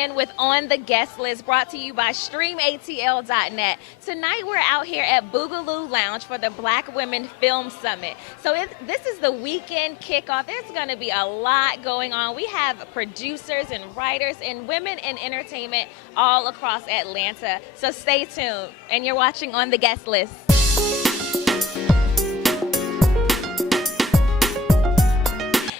in with On the Guest List, brought to you by StreamATL.net. Tonight we're out here at Boogaloo Lounge for the Black Women Film Summit. So this is the weekend kickoff. There's going to be a lot going on. We have producers and writers and women in entertainment all across Atlanta. So stay tuned. And you're watching On the Guest List.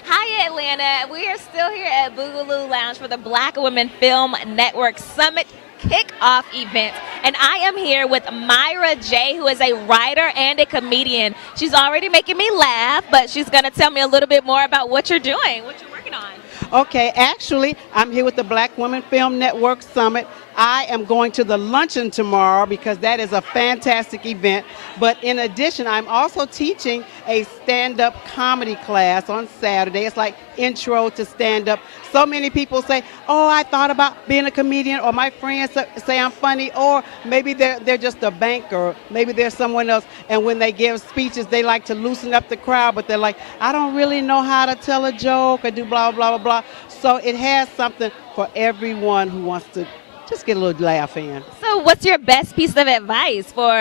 Hi, Atlanta. We are still here at Boogaloo Lounge for the Black Women Film Network Summit kickoff event. And I am here with Myra J., who is a writer and a comedian. She's already making me laugh, but she's going to tell me a little bit more about what you're doing, what you're working on. Okay, actually, I'm here with the Black Women Film Network Summit. I am going to the luncheon tomorrow because that is a fantastic event. But in addition, I'm also teaching a stand-up comedy class on Saturday. It's like intro to stand-up. So many people say, oh, I thought about being a comedian, or my friends say I'm funny, or maybe they're just a banker, maybe they're someone else. And when they give speeches, they like to loosen up the crowd, but they're like, I don't really know how to tell a joke or do blah, blah, blah, blah. So it has something for everyone who wants to just get a little laugh in. So what's your best piece of advice for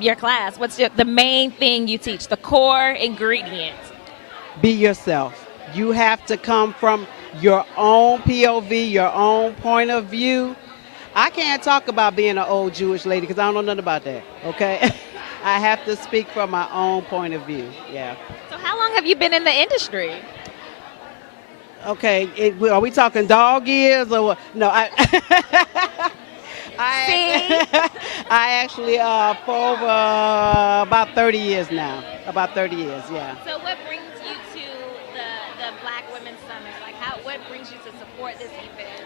your class? What's the main thing you teach, the core ingredient? Be yourself. You have to come from your own POV, your own point of view. I can't talk about being an old Jewish lady because I don't know nothing about that, okay? I have to speak from my own point of view, yeah. So how long have you been in the industry? Okay, are we talking dog years or what? No, I actually for over about 30 years now. About 30 years, yeah. So what brings you to the Black Women's Summit? Like what brings you to support this event?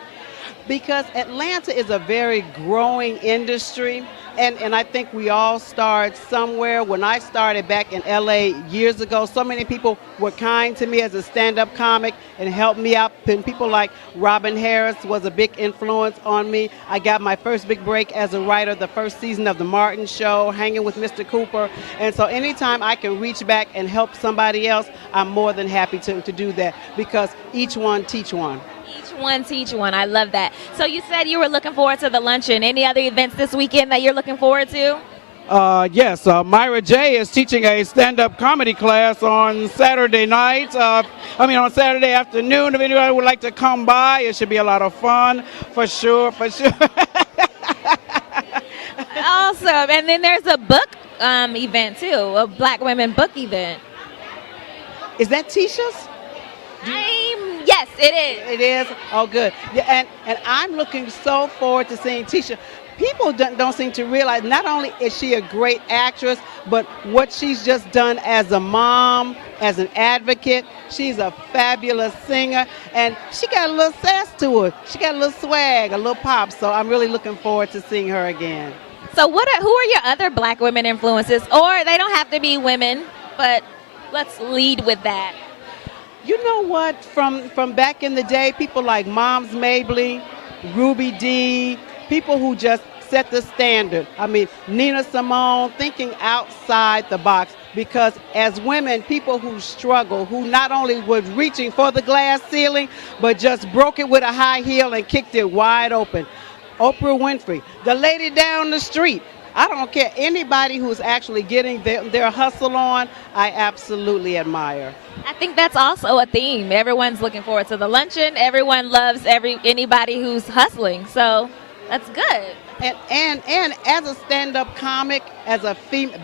Because Atlanta is a very growing industry, and I think we all start somewhere. When I started back in LA years ago, so many people were kind to me as a stand-up comic and helped me out. And people like Robin Harris was a big influence on me. I got my first big break as a writer the first season of The Martin Show, hanging with Mr. Cooper. And so anytime I can reach back and help somebody else, I'm more than happy to do that, because each one teach one. Each one teach one. I love that. So you said you were looking forward to the luncheon. Any other events this weekend that you're looking forward to? Yes, Myra J. is teaching a stand-up comedy class on Saturday night. On Saturday afternoon. If anybody would like to come by, it should be a lot of fun, for sure, for sure. Awesome. And then there's a book event, too, a Black Women book event. Is that Tisha's? Yes, it is. It is? Oh, good. Yeah, and I'm looking so forward to seeing Tisha. People don't seem to realize not only is she a great actress, but what she's just done as a mom, as an advocate. She's a fabulous singer, and she got a little sass to her. She got a little swag, a little pop, so I'm really looking forward to seeing her again. So who are your other Black women influences? Or they don't have to be women, but let's lead with that. You know what? From back in the day, people like Moms Mabley, Ruby Dee, people who just set the standard. I mean, Nina Simone, thinking outside the box. Because as women, people who struggle, who not only was reaching for the glass ceiling, but just broke it with a high heel and kicked it wide open. Oprah Winfrey, the lady down the street. I don't care. Anybody who's actually getting their hustle on, I absolutely admire. I think that's also a theme. Everyone's looking forward to the luncheon. Everyone loves anybody who's hustling. So that's good. And as a stand-up comic, as a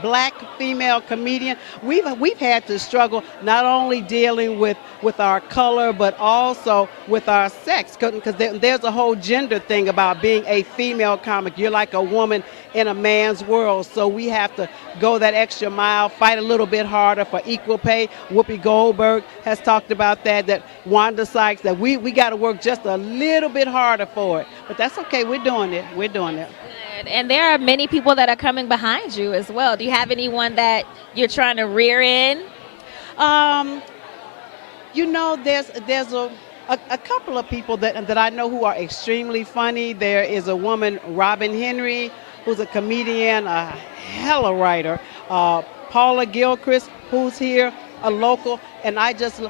black female comedian, we've had to struggle not only dealing with our color, but also with our sex, because there's a whole gender thing about being a female comic. You're like a woman in a man's world, so we have to go that extra mile, fight a little bit harder for equal pay. Whoopi Goldberg has talked about that Wanda Sykes, that we got to work just a little bit harder for it. But that's okay. We're doing it. Good. And there are many people that are coming behind you as well. Do you have anyone that you're trying to rear in? There's a couple of people that I know who are extremely funny. There is a woman, Robin Henry, who's a comedian, a hella writer. Paula Gilchrist, who's here, a local. And I just,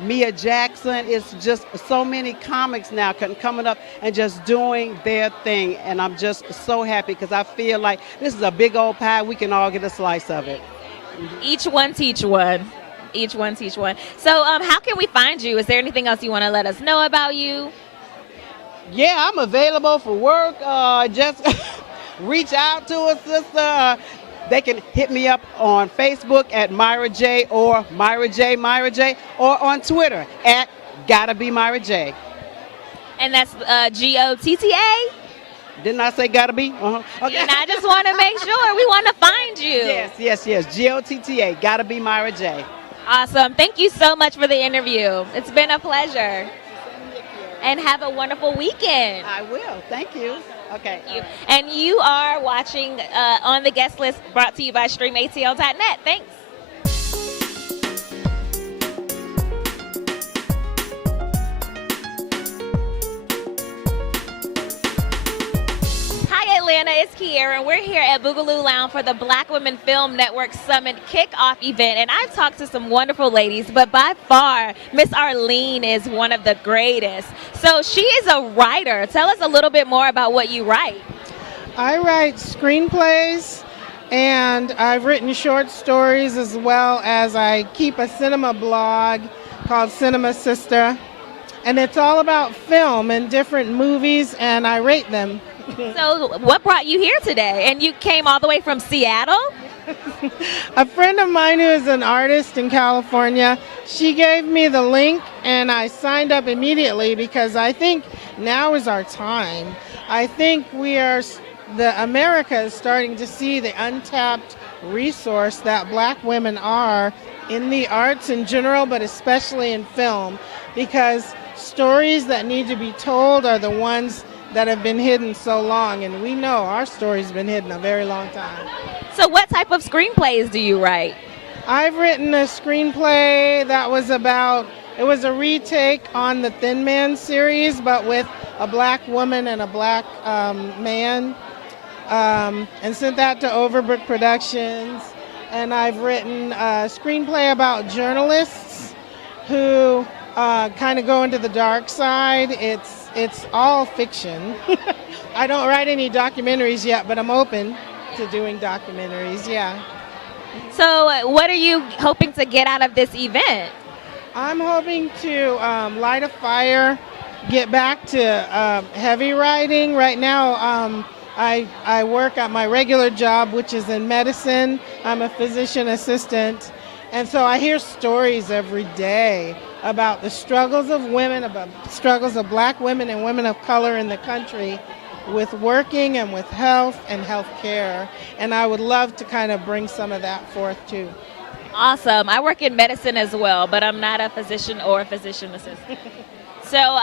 Mia Jackson. It's just so many comics now coming up and just doing their thing. And I'm just so happy because I feel like this is a big old pie. We can all get a slice of it. Each one teach one. Each one teach one. So how can we find you? Is there anything else you want to let us know about you? Yeah, I'm available for work. Just reach out to us, sister. They can hit me up on Facebook at Myra J or Myra J, or on Twitter at Gotta Be Myra J. And that's GOTTA? Didn't I say gotta be? Uh-huh. Okay. And I just want to make sure. We want to find you. Yes. GOTTA, Gotta Be Myra J. Awesome. Thank you so much for the interview. It's been a pleasure. And have a wonderful weekend. I will. Thank you. Okay. Thank you. And you are watching On the Guest List, brought to you by StreamATL.net. Thanks. Hi, Atlanta. It's Kiera, and we're here at Boogaloo Lounge for the Black Women Film Network Summit kickoff event. And I've talked to some wonderful ladies, but by far, Miss Arlene is one of the greatest. So she is a writer. Tell us a little bit more about what you write. I write screenplays, and I've written short stories, as well as I keep a cinema blog called Cinema Sister. And it's all about film and different movies, and I rate them. So what brought you here today? And you came all the way from Seattle? A friend of mine who is an artist in California, she gave me the link, and I signed up immediately because I think now is our time. I think America is starting to see the untapped resource that Black women are in the arts in general, but especially in film, because stories that need to be told are the ones that have been hidden so long, and we know our story's been hidden a very long time. So what type of screenplays do you write? I've written a screenplay that was it was a retake on the Thin Man series, but with a Black woman and a Black man, and sent that to Overbrook Productions. And I've written a screenplay about journalists who kind of go into the dark side. It's all fiction. I don't write any documentaries yet, but I'm open to doing documentaries, yeah. So what are you hoping to get out of this event? I'm hoping to light a fire, get back to heavy writing. Right now, I work at my regular job, which is in medicine. I'm a physician assistant. And so I hear stories every day about the struggles of women, about struggles of Black women and women of color in the country with working and with health and health care. And I would love to kind of bring some of that forth too. Awesome. I work in medicine as well, but I'm not a physician or a physician assistant. So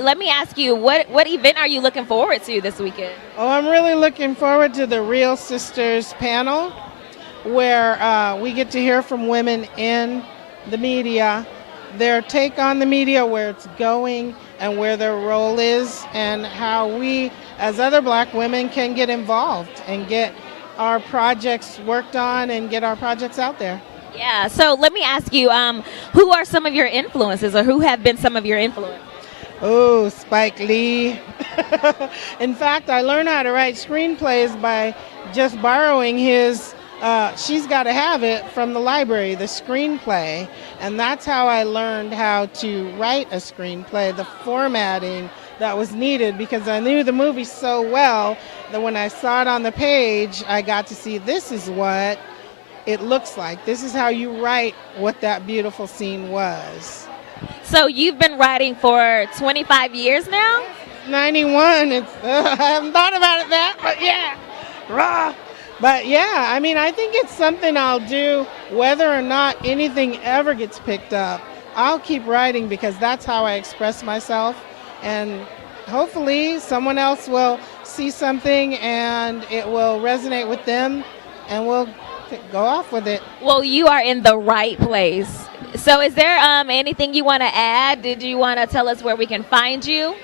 let me ask you, what event are you looking forward to this weekend? Oh, I'm really looking forward to the Real Sisters panel, where we get to hear from women in the media, their take on the media, where it's going and where their role is, and how we as other Black women can get involved and get our projects worked on and get our projects out there. Yeah, so let me ask you, who are some of your influences, or who have been some of your influences? Oh, Spike Lee. In fact, I learned how to write screenplays by just borrowing his She's Gotta Have It from the library, the screenplay. And that's how I learned how to write a screenplay, the formatting that was needed, because I knew the movie so well that when I saw it on the page, I got to see this is what it looks like. This is how you write what that beautiful scene was. So you've been writing for 25 years now? 91. I haven't thought about it that, but yeah. Rah. But yeah, I mean, I think it's something I'll do whether or not anything ever gets picked up. I'll keep writing because that's how I express myself. And hopefully someone else will see something and it will resonate with them and we'll go off with it. Well, you are in the right place. So is there anything you want to add? Did you want to tell us where we can find you?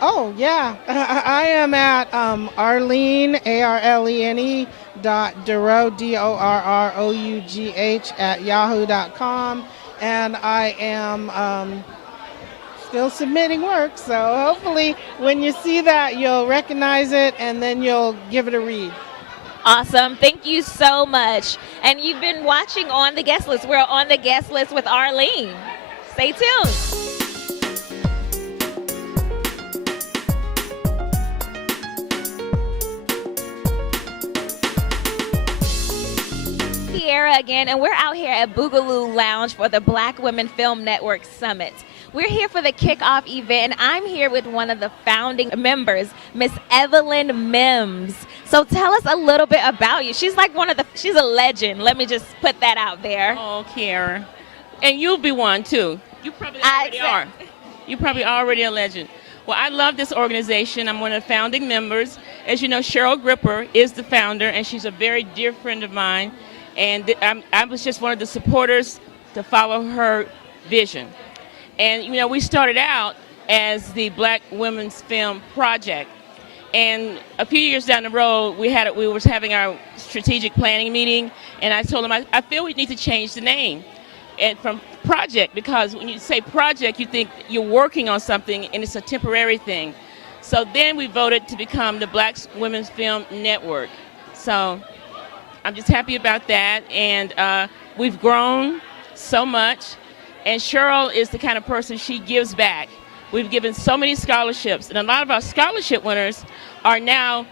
Oh, yeah. I am at Arlene, ARLENE, .Dorrough, DORROUGH @ yahoo.com. and I am still submitting work. So hopefully when you see that, you'll recognize it and then you'll give it a read. Awesome. Thank you so much. And you've been watching On the Guest List. We're on the guest list with Arlene. Stay tuned. Kiera again, and we're out here at Boogaloo Lounge for the Black Women Film Network Summit. We're here for the kickoff event, and I'm here with one of the founding members, Miss Evelyn Mims. So tell us a little bit about you. She's like she's a legend. Let me just put that out there. Oh, Kiara. And you'll be one, too. You probably already are. You're probably already a legend. Well, I love this organization. I'm one of the founding members. As you know, Cheryl Gripper is the founder, and she's a very dear friend of mine. And I was just one of the supporters to follow her vision. And, you know, we started out as the Black Women's Film Project. And a few years down the road, we were having our strategic planning meeting, and I told them, I feel we need to change the name and from project, because when you say project, you think you're working on something, and it's a temporary thing. So then we voted to become the Black Women's Film Network. So I'm just happy about that, and we've grown so much. And Cheryl is the kind of person, she gives back. We've given so many scholarships, and a lot of our scholarship winners are now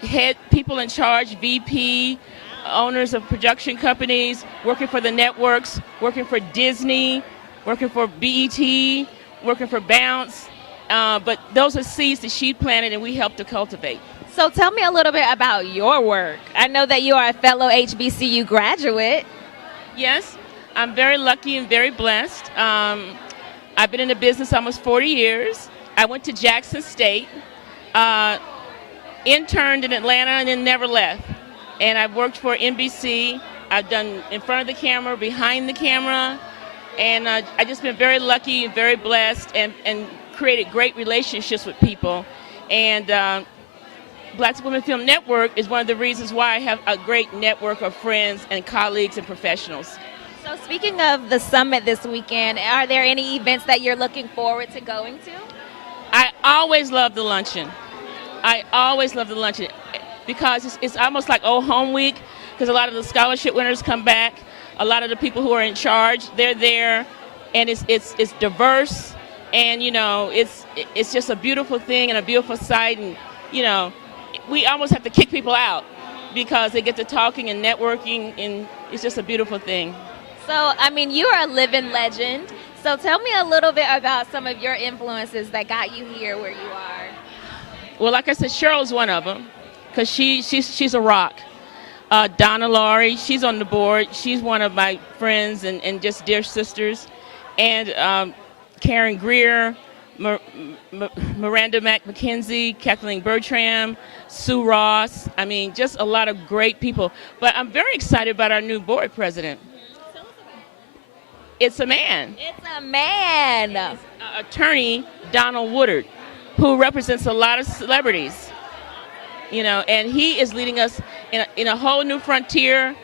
head people in charge, VP, owners of production companies, working for the networks, working for Disney, working for BET, working for Bounce. But those are seeds that she planted and we helped to cultivate. So tell me a little bit about your work. I know that you are a fellow HBCU graduate. Yes, I'm very lucky and very blessed. I've been in the business almost 40 years. I went to Jackson State, interned in Atlanta, and then never left. And I've worked for NBC. I've done in front of the camera, behind the camera, and I've just been very lucky and very blessed, and created great relationships with people. And Black Women Film Network is one of the reasons why I have a great network of friends and colleagues and professionals. So speaking of the summit this weekend, are there any events that you're looking forward to going to? I always love the luncheon. I always love the luncheon because it's almost like old home week, because a lot of the scholarship winners come back. A lot of the people who are in charge, they're there, and it's diverse, and you know it's just a beautiful thing and a beautiful sight, and you know we almost have to kick people out because they get to talking and networking, and it's just a beautiful thing. So, I mean, you are a living legend. So tell me a little bit about some of your influences that got you here where you are. Well, like I said, Cheryl's one of them, because she's a rock. Donna Laurie, she's on the board. She's one of my friends and just dear sisters. And Karen Greer, Miranda McKenzie, Kathleen Bertram, Sue Ross. I mean, just a lot of great people. But I'm very excited about our new board president. It's a man. It's a man. It's attorney Donald Woodard, who represents a lot of celebrities, you know, and he is leading us in a whole new frontier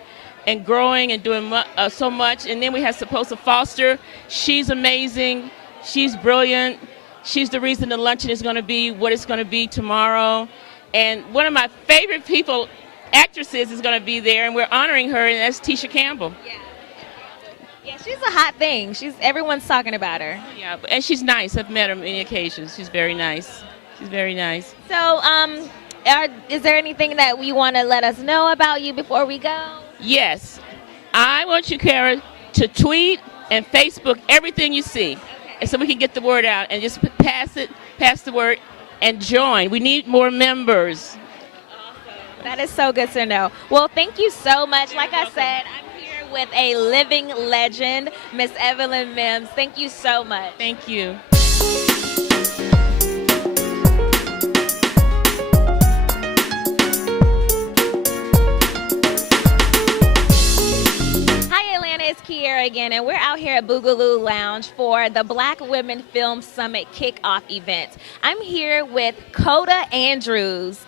and growing and doing so much. And then we have Sepulsa Foster. She's amazing. She's brilliant. She's the reason the luncheon is going to be what it's going to be tomorrow. And one of my favorite people, actresses, is going to be there, and we're honoring her, and that's Tisha Campbell. Yeah. Yeah, she's a hot thing. Everyone's talking about her. Yeah, and she's nice. I've met her on many occasions. She's very nice. She's very nice. So, is there anything that you want to let us know about you before we go? Yes. I want you, Kara, to tweet and Facebook everything you see. Okay. And so we can get the word out and just pass the word and join. We need more members. Awesome. That is so good to know. Well, thank you so much. Like I said, I'm here with a living legend, Miss Evelyn Mims. Thank you so much. Thank you. It's Kiera again, and we're out here at Boogaloo Lounge for the Black Women Film Summit kickoff event. I'm here with Coda Andrews.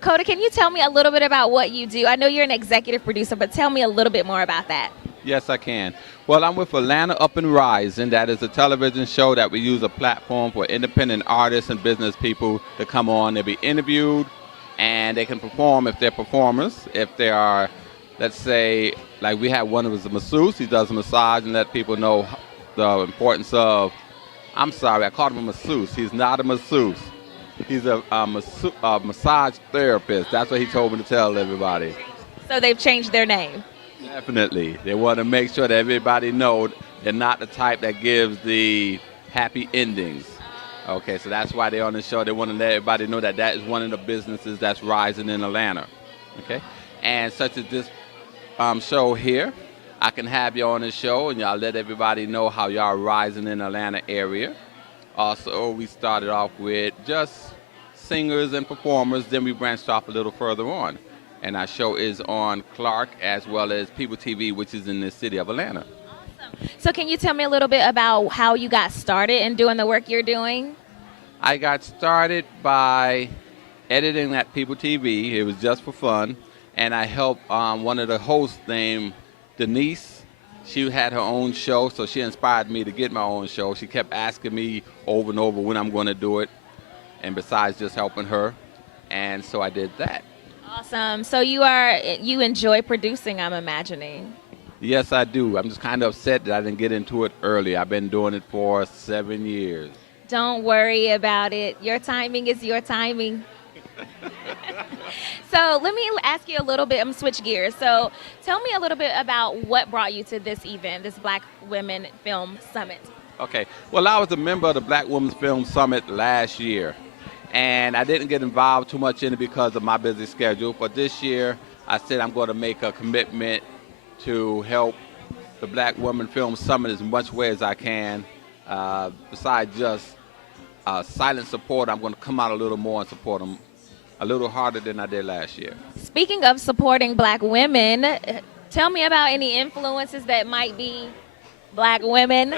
Coda, can you tell me a little bit about what you do? I know you're an executive producer, but tell me a little bit more about that. Yes, I can. Well, I'm with Atlanta Up and Rising. That is a television show that we use a platform for independent artists and business people to come on. They'll be interviewed, and they can perform if they're performers. If they are, let's say, like we have one who is a masseuse. He does a massage and let people know the importance of, I'm sorry, I called him a masseuse. He's not a masseuse. He's a massage therapist. That's what he told me to tell everybody. So they've changed their name. Definitely. They want to make sure that everybody knows they're not the type that gives the happy endings. Okay, so that's why they're on the show. They want to let everybody know that that is one of the businesses that's rising in Atlanta. Okay, and such as this show here, I can have you on the show and y'all let everybody know how y'all rising in the Atlanta area. Also, we started off with just singers and performers, then we branched off a little further on. And our show is on Clark as well as People TV, which is in the city of Atlanta. Awesome. So can you tell me a little bit about how you got started in doing the work you're doing? I got started by editing at People TV. It was just for fun. And I helped one of the hosts named Denise. She had her own show, so she inspired me to get my own show. She kept asking me over and over when I'm going to do it, and besides just helping her. And so I did that. Awesome. So you enjoy producing, I'm imagining. Yes, I do. I'm just kind of upset that I didn't get into it early. I've been doing it for 7 years. Don't worry about it. Your timing is your timing. So let me ask you a little bit, I'm going to switch gears. So tell me a little bit about what brought you to this event, this Black Women Film Summit. Okay. Well, I was a member of the Black Women's Film Summit last year. And I didn't get involved too much in it because of my busy schedule. But this year, I said I'm going to make a commitment to help the Black Women Film Summit as much way as I can. Besides just silent support, I'm going to come out a little more and support them a little harder than I did last year. Speaking of supporting Black women, tell me about any influences that might be Black women.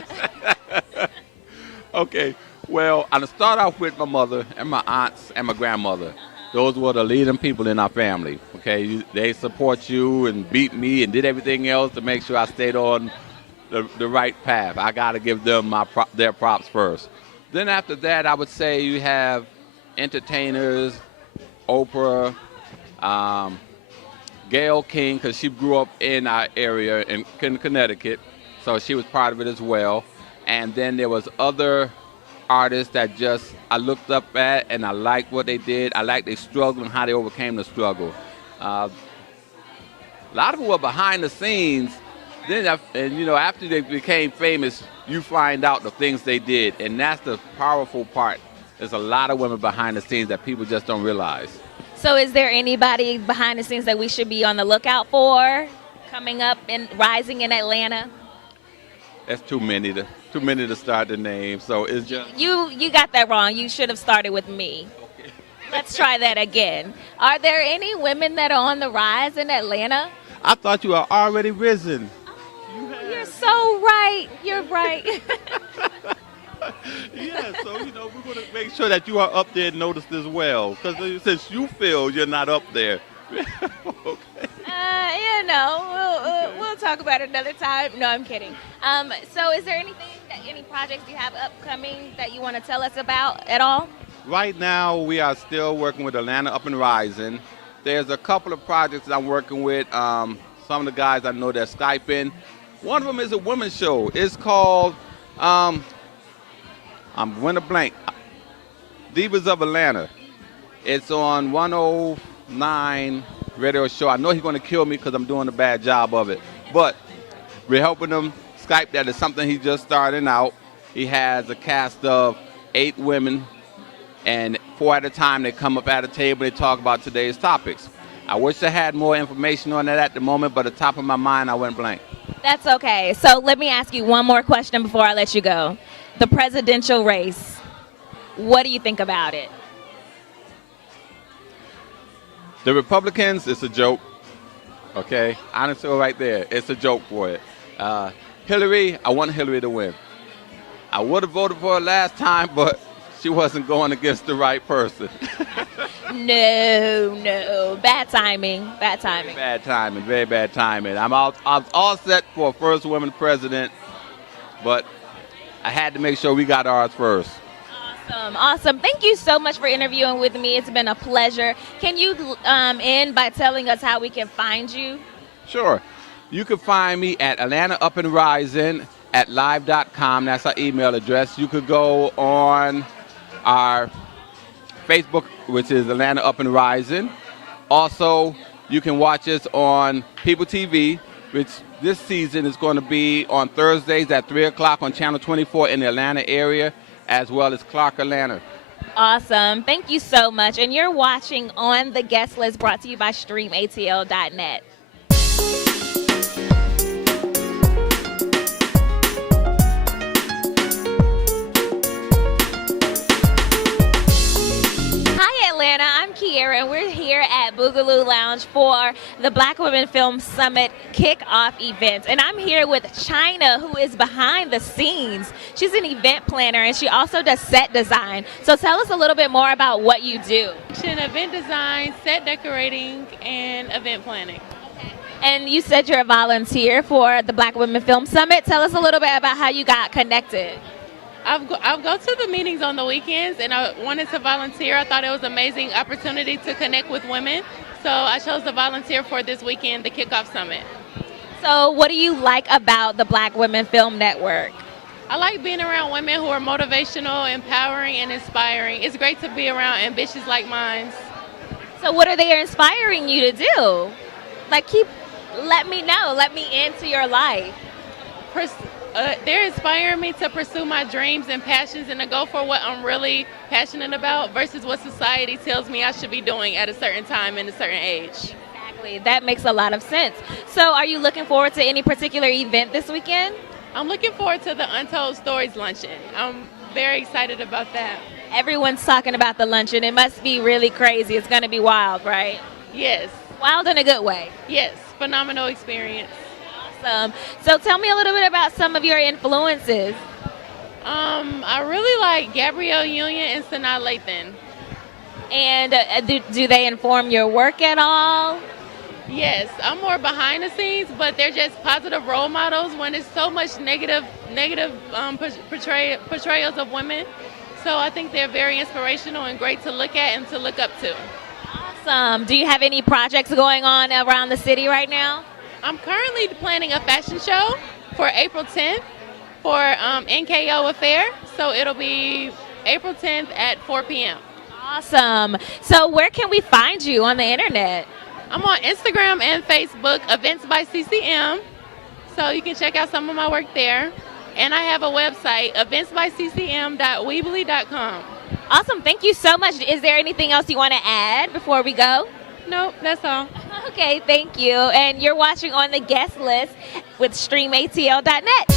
Okay. Well, I'm going to start off with my mother and my aunts and my grandmother. Those were the leading people in our family, okay? They support you and beat me and did everything else to make sure I stayed on the right path. I got to give them their props first. Then after that, I would say you have entertainers, Oprah, Gayle King, because she grew up in our area in Connecticut, so she was part of it as well. And then there was other artists that just I looked up at and I liked what they did. I liked their struggle and how they overcame the struggle. A lot of them were behind the scenes. Then, after they became famous, you find out the things they did, and that's the powerful part. There's a lot of women behind the scenes that people just don't realize. So is there anybody behind the scenes that we should be on the lookout for coming up and rising in Atlanta? That's too many to start the name. So it's just you got that wrong. You should have started with me. Okay. Let's try that again. Are there any women that are on the rise in Atlanta? I thought you were already risen. Oh, you're so right. You're right. Yeah, so we're going to make sure that you are up there and noticed as well, because since you feel you're not up there. Okay. We'll talk about it another time. No, I'm kidding. So is there any projects you have upcoming that you want to tell us about at all? Right now, we are still working with Atlanta Up and Rising. There's a couple of projects that I'm working with. Some of the guys I know they're Skyping. One of them is a women's show. It's called, I'm going to blank, Divas of Atlanta. It's on 109 radio show. I know he's going to kill me because I'm doing a bad job of it. But we're helping him Skype. That is something he's just starting out. He has a cast of 8 women, and 4 at a time. They come up at a table. They talk about today's topics. I wish I had more information on that at the moment, but at the top of my mind, I went blank. That's okay. So let me ask you one more question before I let you go. The presidential race, what do you think about it? The Republicans, it's a joke, okay? Honestly, right there, it's a joke for it. Hillary, I want Hillary to win. I would have voted for her last time, but she wasn't going against the right person. No. Bad timing. Bad timing. Bad timing, very bad timing. I was all set for first woman president, but I had to make sure we got ours first. Awesome. Thank you so much for interviewing with me. It's been a pleasure. Can you end by telling us how we can find you? Sure. You can find me at Atlanta Up and Rising at live.com. That's our email address. You could go on our Facebook, which is Atlanta Up and Rising. Also, you can watch us on People TV, which this season is going to be on Thursdays at 3 o'clock on Channel 24 in the Atlanta area, as well as Clark Atlanta. Awesome. Thank you so much. And you're watching On the Guest List, brought to you by StreamATL.net. I'm Kiera, and we're here at Boogaloo Lounge for the Black Women Film Summit kickoff event. And I'm here with China, who is behind the scenes. She's an event planner, and she also does set design. So tell us a little bit more about what you do. Event design, set decorating, and event planning. And you said you're a volunteer for the Black Women Film Summit. Tell us a little bit about how you got connected. I'll go to the meetings on the weekends, and I wanted to volunteer. I thought it was an amazing opportunity to connect with women, so I chose to volunteer for this weekend, the Kickoff Summit. So what do you like about the Black Women Film Network? I like being around women who are motivational, empowering, and inspiring. It's great to be around ambitious like mine. So what are they inspiring you to do? Let me know. Let me into your life. They're inspiring me to pursue my dreams and passions and to go for what I'm really passionate about versus what society tells me I should be doing at a certain time and a certain age. Exactly. That makes a lot of sense. So are you looking forward to any particular event this weekend? I'm looking forward to the Untold Stories luncheon. I'm very excited about that. Everyone's talking about the luncheon. It must be really crazy. It's going to be wild, right? Yes. Wild in a good way. Yes. Phenomenal experience. Awesome. So tell me a little bit about some of your influences. I really like Gabrielle Union and Sanaa Lathan. And do they inform your work at all? Yes, I'm more behind the scenes, but they're just positive role models when it's so much negative portrayals of women. So I think they're very inspirational and great to look at and to look up to. Awesome. Do you have any projects going on around the city right now? I'm currently planning a fashion show for April 10th for NKO Affair. So it'll be April 10th at 4 p.m. Awesome. So where can we find you on the internet? I'm on Instagram and Facebook, Events by CCM. So you can check out some of my work there. And I have a website, eventsbyccm.weebly.com. Awesome. Thank you so much. Is there anything else you want to add before we go? Nope, that's all. Okay, thank you. And you're watching On the Guest List with StreamATL.net.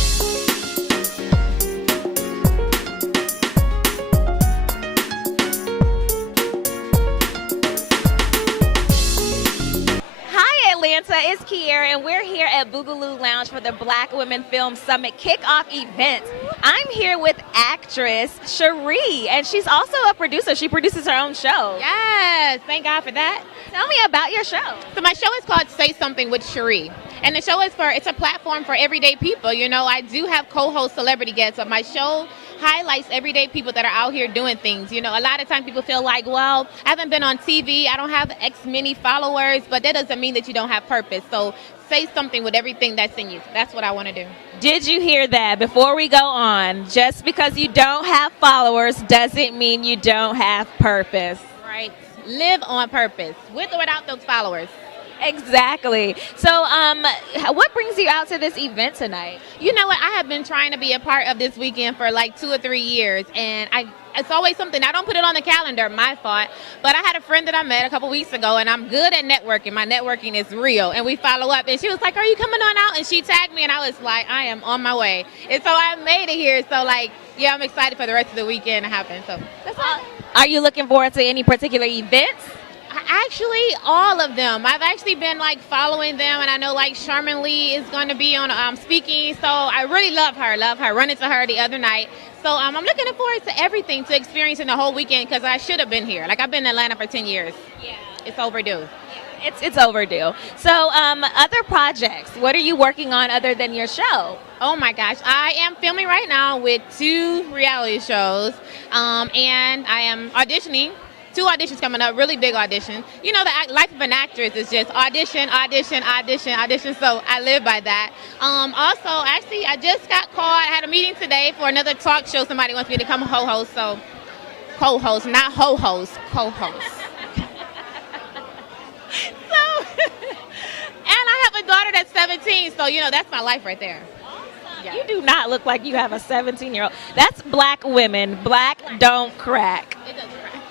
Atlanta, it's Kiera, and we're here at Boogaloo Lounge for the Black Women Film Summit kickoff event. I'm here with actress Cherie, and she's also a producer. She produces her own show. Yes, thank God for that. Tell me about your show. So my show is called Say Something with Cherie. And the show it's a platform for everyday people. You know, I do have co-host celebrity guests, but my show highlights everyday people that are out here doing things. You know, a lot of times people feel like, well, I haven't been on TV, I don't have X many followers, but that doesn't mean that you don't have purpose. So say something with everything that's in you. That's what I want to do. Did you hear that? Before we go on, just because you don't have followers doesn't mean you don't have purpose. Right. Live on purpose, with or without those followers. Exactly. So what brings you out to this event tonight? You know what? I have been trying to be a part of this weekend for like 2 or 3 years, and it's always something. I don't put it on the calendar, my fault, but I had a friend that I met a couple weeks ago, and I'm good at networking. My networking is real, and we follow up, and she was like, are you coming on out? And she tagged me, and I was like, I am on my way. And so I made it here. So like, yeah, I'm excited for the rest of the weekend to happen. So that's all. Are you looking forward to any particular events? Actually, all of them. I've actually been like following them, and I know like Charmin Lee is going to be on speaking. So I really love her. Run into her the other night. So I'm looking forward to everything, to experiencing the whole weekend because I should have been here. Like I've been in Atlanta for 10 years. Yeah. It's overdue. It's overdue. So, other projects. What are you working on other than your show? Oh my gosh, I am filming right now with 2 reality shows, and I am auditioning. 2 auditions coming up, really big audition. You know, the life of an actress is just audition, audition, audition, audition. So I live by that. Also, actually, I just got called. I had a meeting today for another talk show. Somebody wants me to come co-host. So co-host, not ho-host, co-host. And I have a daughter that's 17, so, you know, that's my life right there. Awesome. Yeah. You do not look like you have a 17-year-old. That's Black women. Black don't crack. It doesn't crack.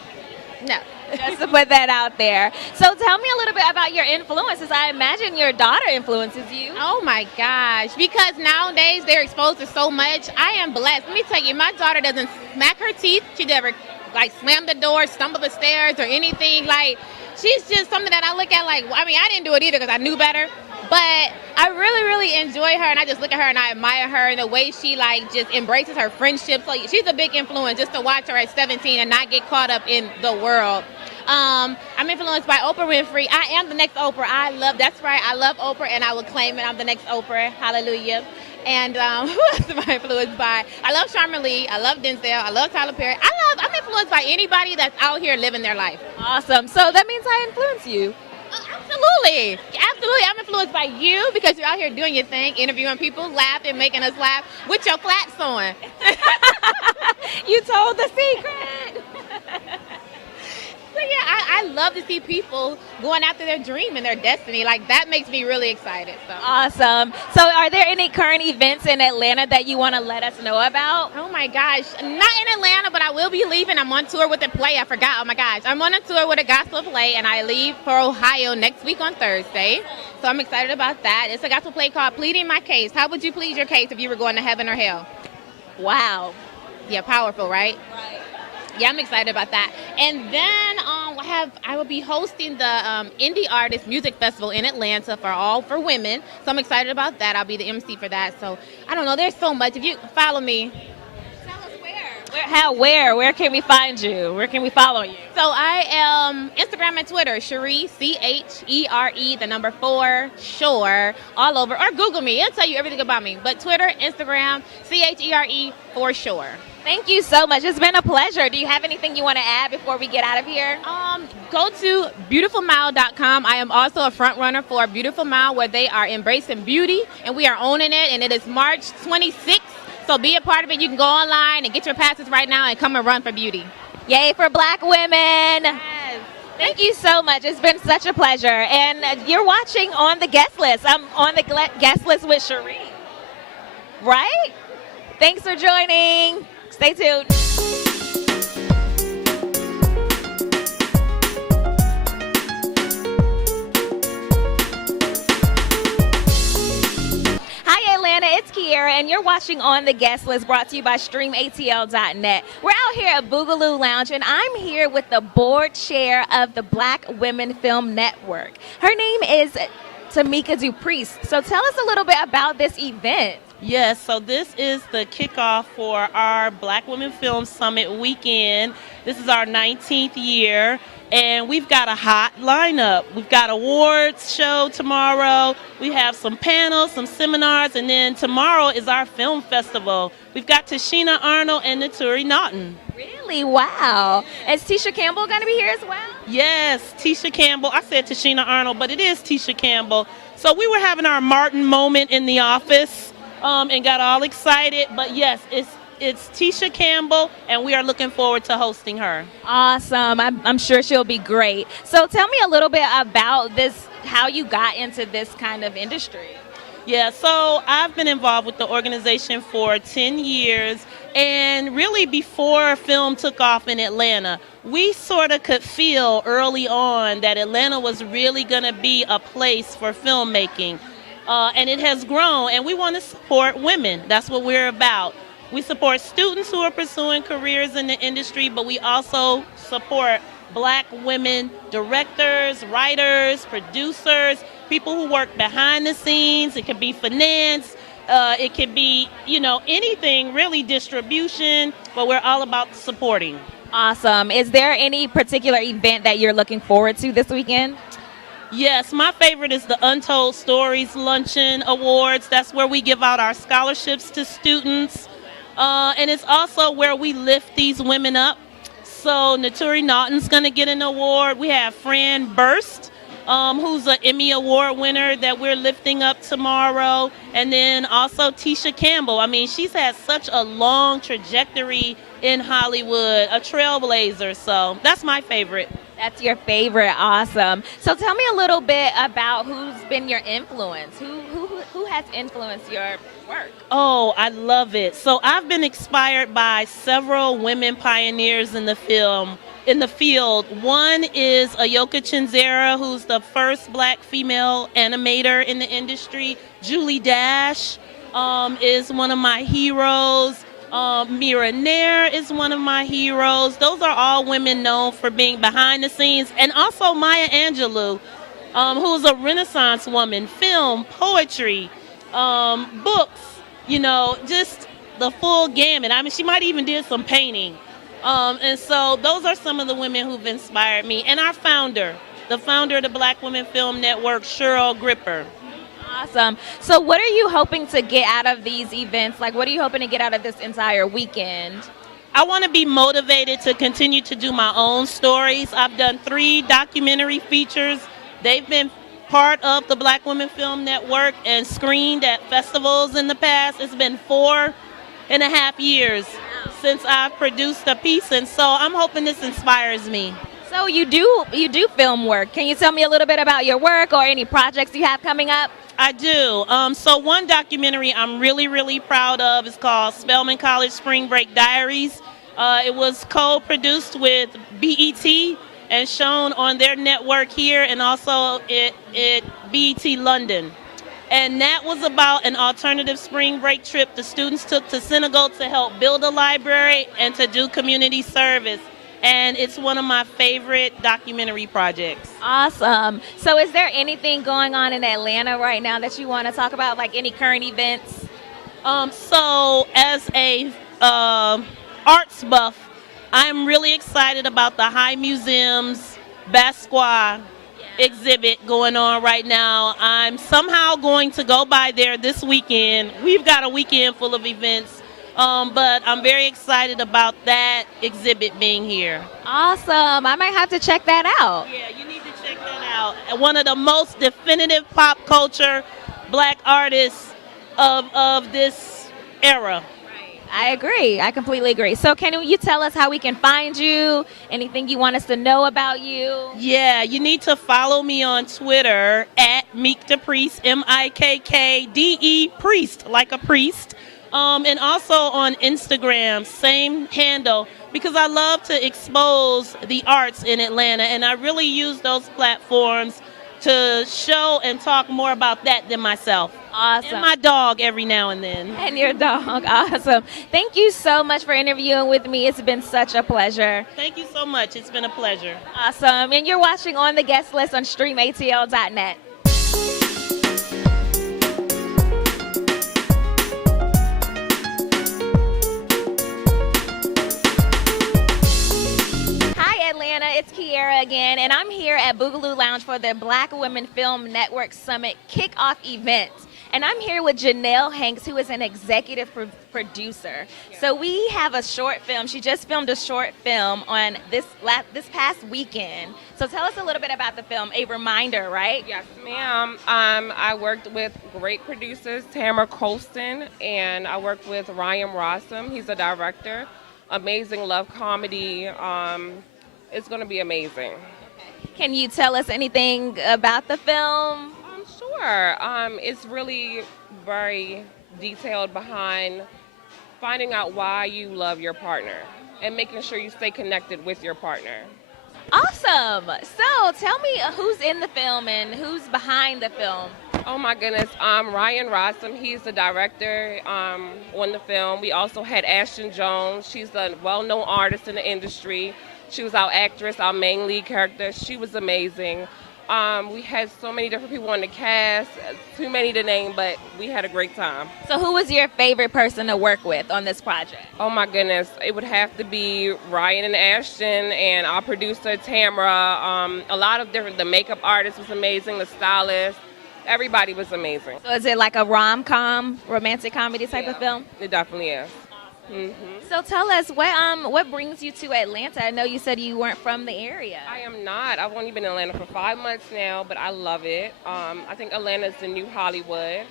No. Just to put that out there. So tell me a little bit about your influences. I imagine your daughter influences you. Oh, my gosh. Because nowadays they're exposed to so much. I am blessed. Let me tell you, my daughter doesn't smack her teeth. She never, like, slam the door, stumble the stairs, or anything. Like, she's just something that I look at like, I mean, I didn't do it either because I knew better, but I really, really enjoy her, and I just look at her and I admire her and the way she like just embraces her friendship. So she's a big influence just to watch her at 17 and not get caught up in the world. I'm influenced by Oprah Winfrey. I am the next Oprah. That's right, I love Oprah, and I will claim it. I'm the next Oprah. Hallelujah. And who else am I influenced by? I love Charmin Lee. I love Denzel. I love Tyler Perry. I'm influenced by anybody that's out here living their life. Awesome. So that means I influence you. Absolutely. Absolutely. I'm influenced by you because you're out here doing your thing, interviewing people, laughing, making us laugh with your flats on. You told the secret. So yeah, I love to see people going after their dream and their destiny. Like, that makes me really excited. So. Awesome. So are there any current events in Atlanta that you want to let us know about? Oh my gosh. Not in Atlanta, but I will be leaving. I'm on tour with a play. I forgot. Oh my gosh. I'm on a tour with a gospel play, and I leave for Ohio next week on Thursday. So I'm excited about that. It's a gospel play called Pleading My Case. How would you plead your case if you were going to heaven or hell? Wow. Yeah, powerful, right? Right. Yeah, I'm excited about that. And then I will be hosting the Indie Artist Music Festival in Atlanta for women. So I'm excited about that. I'll be the MC for that. So I don't know. There's so much. If you follow me. Tell us where. Where can we find you? Where can we follow you? So I am Instagram and Twitter, Cherie, CHERE, 4, Shore, all over. Or Google me. It'll tell you everything about me. But Twitter, Instagram, CHERE, 4, Shore. Thank you so much. It's been a pleasure. Do you have anything you want to add before we get out of here? Go to beautifulmile.com. I am also a front runner for Beautiful Mile, where they are embracing beauty, and we are owning it, and it is March 26th. So be a part of it. You can go online and get your passes right now and come and run for beauty. Yay for Black women. Yes. Thank you so much. It's been such a pleasure. And you're watching On the Guest List. I'm on the guest list with Cherie. Right? Thanks for joining. Stay tuned. Hi Atlanta, it's Kiera, and you're watching On the Guest List, brought to you by StreamATL.net. We're out here at Boogaloo Lounge, and I'm here with the board chair of the Black Women Film Network. Her name is Tamika Dupriest. So tell us a little bit about this event. Yes, so this is the kickoff for our Black Women Film Summit weekend. This is our 19th year, and we've got a hot lineup. We've got awards show tomorrow. We have some panels, some seminars, and then tomorrow is our film festival. We've got Tashina Arnold and Naturi Naughton. Really? Wow. Is Tisha Campbell going to be here as well? Yes, Tisha Campbell. I said Tashina Arnold, but it is Tisha Campbell. So we were having our Martin moment in the office. And got all excited, but yes, it's Tisha Campbell, and we are looking forward to hosting her. Awesome. I'm sure she'll be great. So tell me a little bit about this, how you got into this kind of industry. Yeah, so I've been involved with the organization for 10 years, and really before film took off in Atlanta, we sort of could feel early on that Atlanta was really going to be a place for filmmaking. And it has grown, and we want to support women. That's what we're about. We support students who are pursuing careers in the industry, but we also support black women directors, writers, producers, people who work behind the scenes. It could be finance. It could be, anything, really, distribution, but we're all about supporting. Awesome. Is there any particular event that you're looking forward to this weekend? Yes, my favorite is the Untold Stories Luncheon Awards. That's where we give out our scholarships to students. And it's also where we lift these women up. So Naturi Naughton's going to get an award. We have Fran Burst, who's an Emmy Award winner that we're lifting up tomorrow. And then also Tisha Campbell. I mean, she's had such a long trajectory in Hollywood, a trailblazer. So that's my favorite. That's your favorite. Awesome. So tell me a little bit about who's been your influence. Who has influenced your work? Oh, I love it. So I've been inspired by several women pioneers in the field. One is Ayoka Chinzera, who's the first black female animator in the industry. Julie Dash is one of my heroes. Mira Nair is one of my heroes. Those are all women known for being behind the scenes. And also Maya Angelou, who's a Renaissance woman, film, poetry, books, just the full gamut. I mean, she might even did some painting. And so those are some of the women who've inspired me. And our founder, the founder of the Black Women Film Network, Cheryl Gripper. Awesome. So what are you hoping to get out of these events? Like, what are you hoping to get out of this entire weekend? I want to be motivated to continue to do my own stories. I've done 3 documentary features. They've been part of the Black Women Film Network and screened at festivals in the past. It's been 4.5 years since I've produced a piece, and so I'm hoping this inspires me. So you do film work. Can you tell me a little bit about your work or any projects you have coming up? I do. So one documentary I'm really, really proud of is called Spelman College Spring Break Diaries. It was co-produced with BET and shown on their network here and also at BET London. And that was about an alternative spring break trip the students took to Senegal to help build a library and to do community service. And it's one of my favorite documentary projects. Awesome. So is there anything going on in Atlanta right now that you want to talk about, like any current events? So as a arts buff, I'm really excited about the High Museum's Basquiat exhibit going on right now. I'm somehow going to go by there this weekend. We've got a weekend full of events. But I'm very excited about that exhibit being here. Awesome. I might have to check that out. Yeah, you need to check that out. One of the most definitive pop culture black artists of this era. I agree. I completely agree. So can you tell us how we can find you? Anything you want us to know about you? Yeah, you need to follow me on Twitter at Meek the Priest, MIKKDE Priest, like a priest. And also on Instagram, same handle, because I love to expose the arts in Atlanta, and I really use those platforms to show and talk more about that than myself. Awesome. And my dog every now and then. And your dog. Awesome. Thank you so much for interviewing with me. It's been such a pleasure. Thank you so much. It's been a pleasure. Awesome. And you're watching On the Guest List on StreamATL.net. It's Kiera again, and I'm here at Boogaloo Lounge for the Black Women Film Network Summit kickoff event. And I'm here with Janelle Hanks, who is an executive producer. So we have a short film. She just filmed a short film on this past weekend. So tell us a little bit about the film, A Reminder, right? Yes, ma'am. I worked with great producers, Tamara Colston, and I worked with Ryan Rossum. He's a director. Amazing love comedy. It's going to be amazing. Can you tell us anything about the film? Sure. It's really very detailed behind finding out why you love your partner and making sure you stay connected with your partner. Awesome. So tell me who's in the film and who's behind the film. Oh my goodness. Ryan Rossum, he's the director on the film. We also had Ashton Jones. She's a well-known artist in the industry. She was our actress, our main lead character. She was amazing. We had so many different people on the cast, too many to name, but we had a great time. So who was your favorite person to work with on this project? Oh my goodness, it would have to be Ryan and Ashton and our producer Tamara. A lot of different, the makeup artist was amazing, the stylist, everybody was amazing. So is it like a rom-com, romantic comedy type of film? It definitely is. So tell us, what brings you to Atlanta? I know you said you weren't from the area. I am not. I've only been in Atlanta for 5 months now, but I love it. I think Atlanta is the new Hollywood,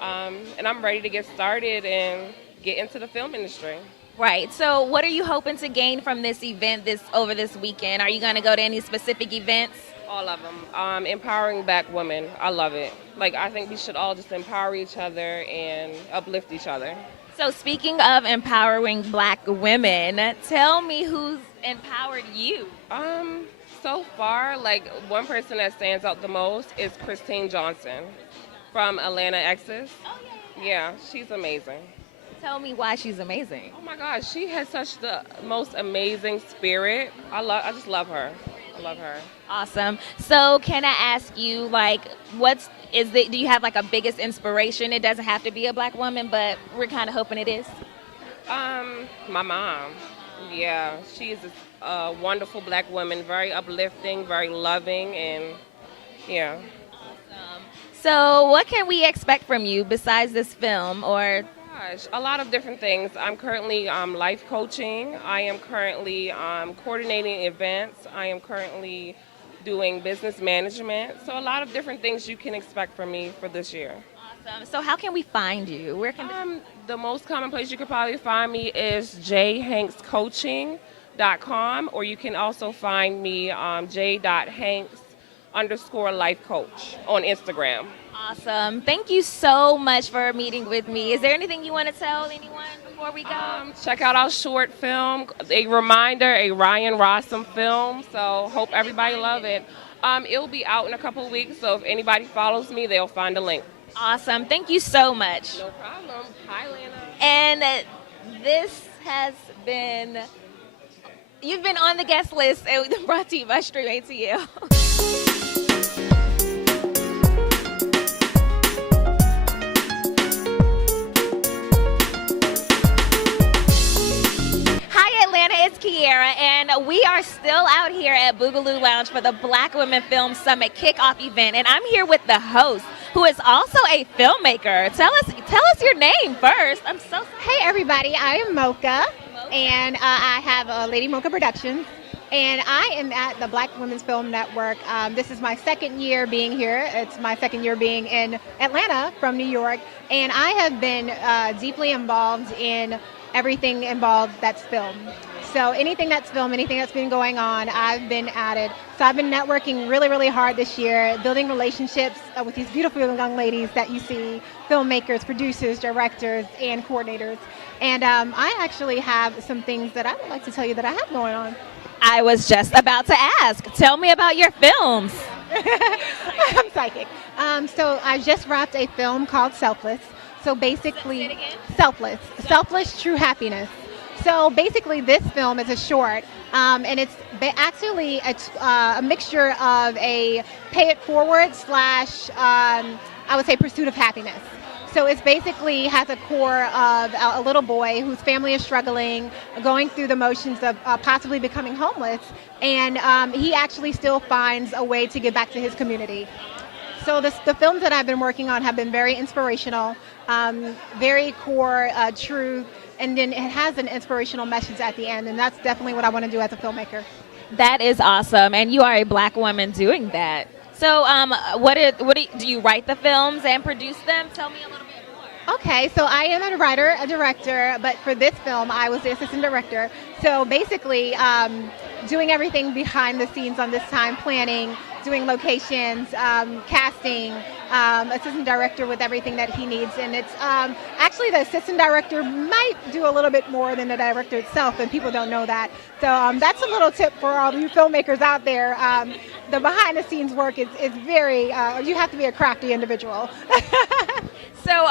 and I'm ready to get started and get into the film industry. Right. So what are you hoping to gain from this event over this weekend? Are you going to go to any specific events? All of them. Empowering Black women. I love it. Like, I think we should all just empower each other and uplift each other. So speaking of empowering Black women, tell me who's empowered you. So far, like, one person that stands out the most is Christine Johnson from Atlanta Exes. Oh, yeah, she's amazing. Tell me why she's amazing. Oh my gosh, she has such the most amazing spirit. I just love her. I love her. Awesome. So can I ask you, like, do you have like a biggest inspiration? It doesn't have to be a Black woman, but we're kind of hoping it is. My mom. Yeah, she is a wonderful Black woman, very uplifting, very loving, and yeah. Awesome. So what can we expect from you besides this film or? Gosh, a lot of different things. I'm currently life coaching. I am currently coordinating events. I am currently doing business management. So a lot of different things you can expect from me for this year. Awesome. So how can we find you? Where can the most common place you could probably find me is jhankscoaching.com, or you can also find me j.hanks_lifecoach on Instagram. Awesome. Thank you so much for meeting with me. Is there anything you want to tell anyone before we go? Check out our short film, a reminder, a Ryan Rossum film. So hope everybody love it. It'll be out in a couple of weeks, so if anybody follows me, they'll find a link. Awesome. Thank you so much. No problem. Hi, Lana. And this has been, you've been on the guest list, brought to you by Stream ATL. It's Kiera, and we are still out here at Boogaloo Lounge for the Black Women Film Summit kickoff event, and I'm here with the host, who is also a filmmaker. Tell us your name first. I'm so sorry. Hey everybody, I am Mocha, and I have Lady Mocha Productions, and I am at the Black Women's Film Network. This is my second year being here. It's my second year being in Atlanta from New York, and I have been deeply involved in everything involved that's film. So anything that's film, anything that's been going on, I've been at it. So I've been networking really, really hard this year, building relationships with these beautiful young ladies that you see, filmmakers, producers, directors, and coordinators. And I actually have some things that I would like to tell you that I have going on. I was just about to ask. Tell me about your films. I'm psychic. So I just wrapped a film called Selfless. So basically, Selfless True Happiness. So basically this film is a short, and it's actually a mixture of a pay it forward / I would say pursuit of happiness. So it basically has a core of a little boy whose family is struggling, going through the motions of possibly becoming homeless, and he actually still finds a way to give back to his community. So the films that I've been working on have been very inspirational, very core, true, and then it has an inspirational message at the end, and that's definitely what I want to do as a filmmaker. That is awesome, and you are a Black woman doing that. So do you write the films and produce them? Tell me a little bit more. Okay, so I am a writer, a director, but for this film, I was the assistant director. So basically, doing everything behind the scenes on this time, planning, doing locations, casting, assistant director with everything that he needs. And it's actually the assistant director might do a little bit more than the director itself, and people don't know that. So that's a little tip for all you filmmakers out there. The behind the scenes work is very, you have to be a crafty individual. So,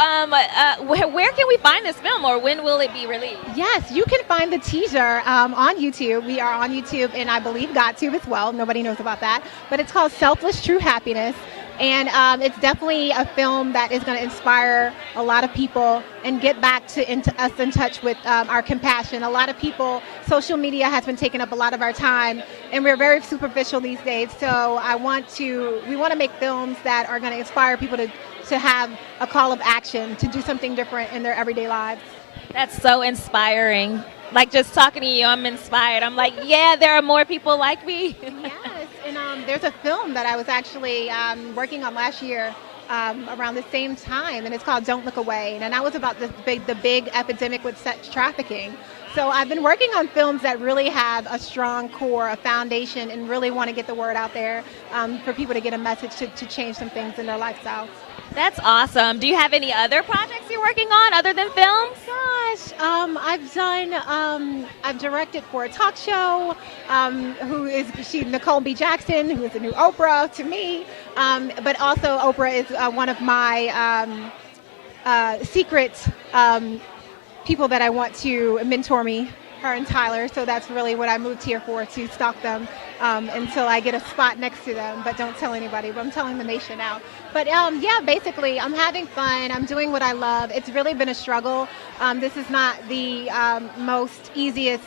where can we find this film, or when will it be released? Yes, you can find the teaser on YouTube. We are on YouTube, and I believe GodTube as well. Nobody knows about that. But it's called Selfless True Happiness. And it's definitely a film that is going to inspire a lot of people and get back to us in touch with our compassion. A lot of people, social media has been taking up a lot of our time, and we're very superficial these days. So we want to make films that are going to inspire people to have a call of action, to do something different in their everyday lives. That's so inspiring. Like, just talking to you, I'm inspired. I'm like, yeah, there are more people like me. Yes, and there's a film that I was actually working on last year around the same time, and it's called Don't Look Away, and that was about the big epidemic with sex trafficking. So I've been working on films that really have a strong core, a foundation, and really want to get the word out there for people to get a message to change some things in their lifestyle. That's awesome. Do you have any other projects you're working on other than films? Gosh, I've directed for a talk show, she's Nicole B. Jackson, who is the new Oprah to me, but also Oprah is one of my secret people that I want to mentor me, her and Tyler, so that's really what I moved here for, to stalk them until I get a spot next to them, but don't tell anybody, but I'm telling the nation now. But yeah, basically, I'm having fun, I'm doing what I love. It's really been a struggle. This is not the most easiest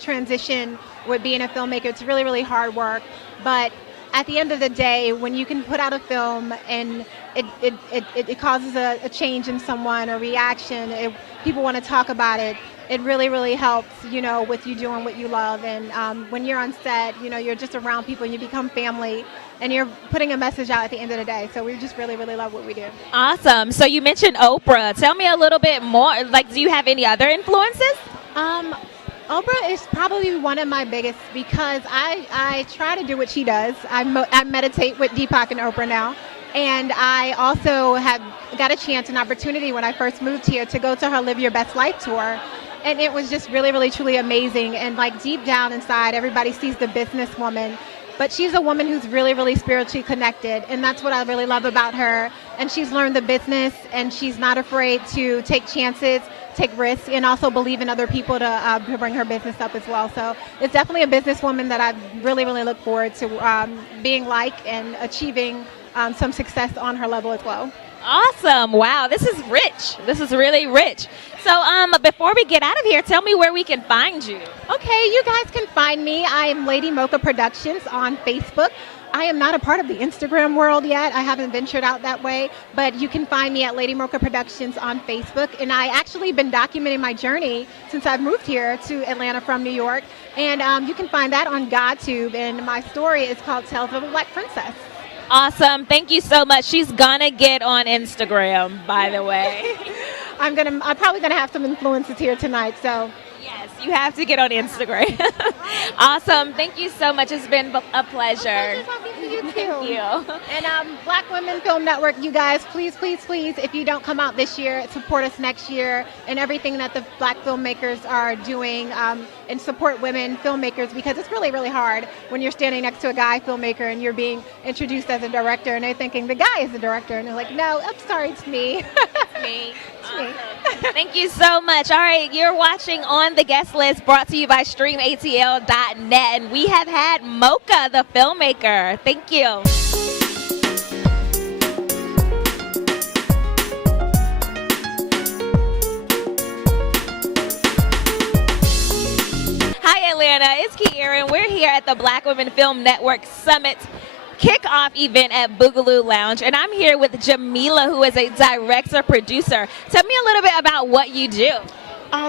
transition with being a filmmaker. It's really, really hard work, but at the end of the day, when you can put out a film and it causes a change in someone, a reaction, people want to talk about it, it really, really helps, with you doing what you love. And when you're on set, you're just around people and you become family and you're putting a message out at the end of the day. So we just really, really love what we do. Awesome. So you mentioned Oprah. Tell me a little bit more. Like, do you have any other influences? Oprah is probably one of my biggest, because I try to do what she does. I meditate with Deepak and Oprah now. And I also have got a chance, an opportunity when I first moved here to go to her Live Your Best Life tour. And it was just really, really, truly amazing. And like deep down inside, everybody sees the businesswoman. But she's a woman who's really, really spiritually connected. And that's what I really love about her. And she's learned the business, and she's not afraid to take chances, take risks, and also believe in other people to bring her business up as well. So it's definitely a businesswoman that I really, really look forward to being like and achieving some success on her level as well. Awesome. Wow, this is rich. This is really rich. So before we get out of here, tell me where we can find you. Okay, you guys can find me. I am Lady Mocha Productions on Facebook. I am not a part of the Instagram world yet. I haven't ventured out that way, but you can find me at Lady Mocha Productions on Facebook. And I actually been documenting my journey since I've moved here to Atlanta from New York. And you can find that on GodTube. And my story is called Tales of a Black Princess. Awesome. Thank you so much. She's gonna get on Instagram, by the way. I'm probably gonna have some influences here tonight, so. Yes, you have to get on Instagram. Awesome. Thank you so much. It's been a pleasure. Talking to you too. Thank you. And Black Women Film Network, you guys, please, please, please, if you don't come out this year, support us next year and everything that the Black filmmakers are doing, and support women filmmakers, because it's really, really hard when you're standing next to a guy filmmaker and you're being introduced as a director and they're thinking the guy is the director, and they're like, no, I'm sorry, it's me. It's me. Thank you so much. All right, you're watching On the Guest List, brought to you by StreamATL.net, and we have had Mocha, the filmmaker. Thank you. Hi, Atlanta. It's Kiera, and we're here at the Black Women Film Network Summit kickoff event at Boogaloo Lounge, and I'm here with Jamila, who is a director producer. Tell me a little bit about what you do.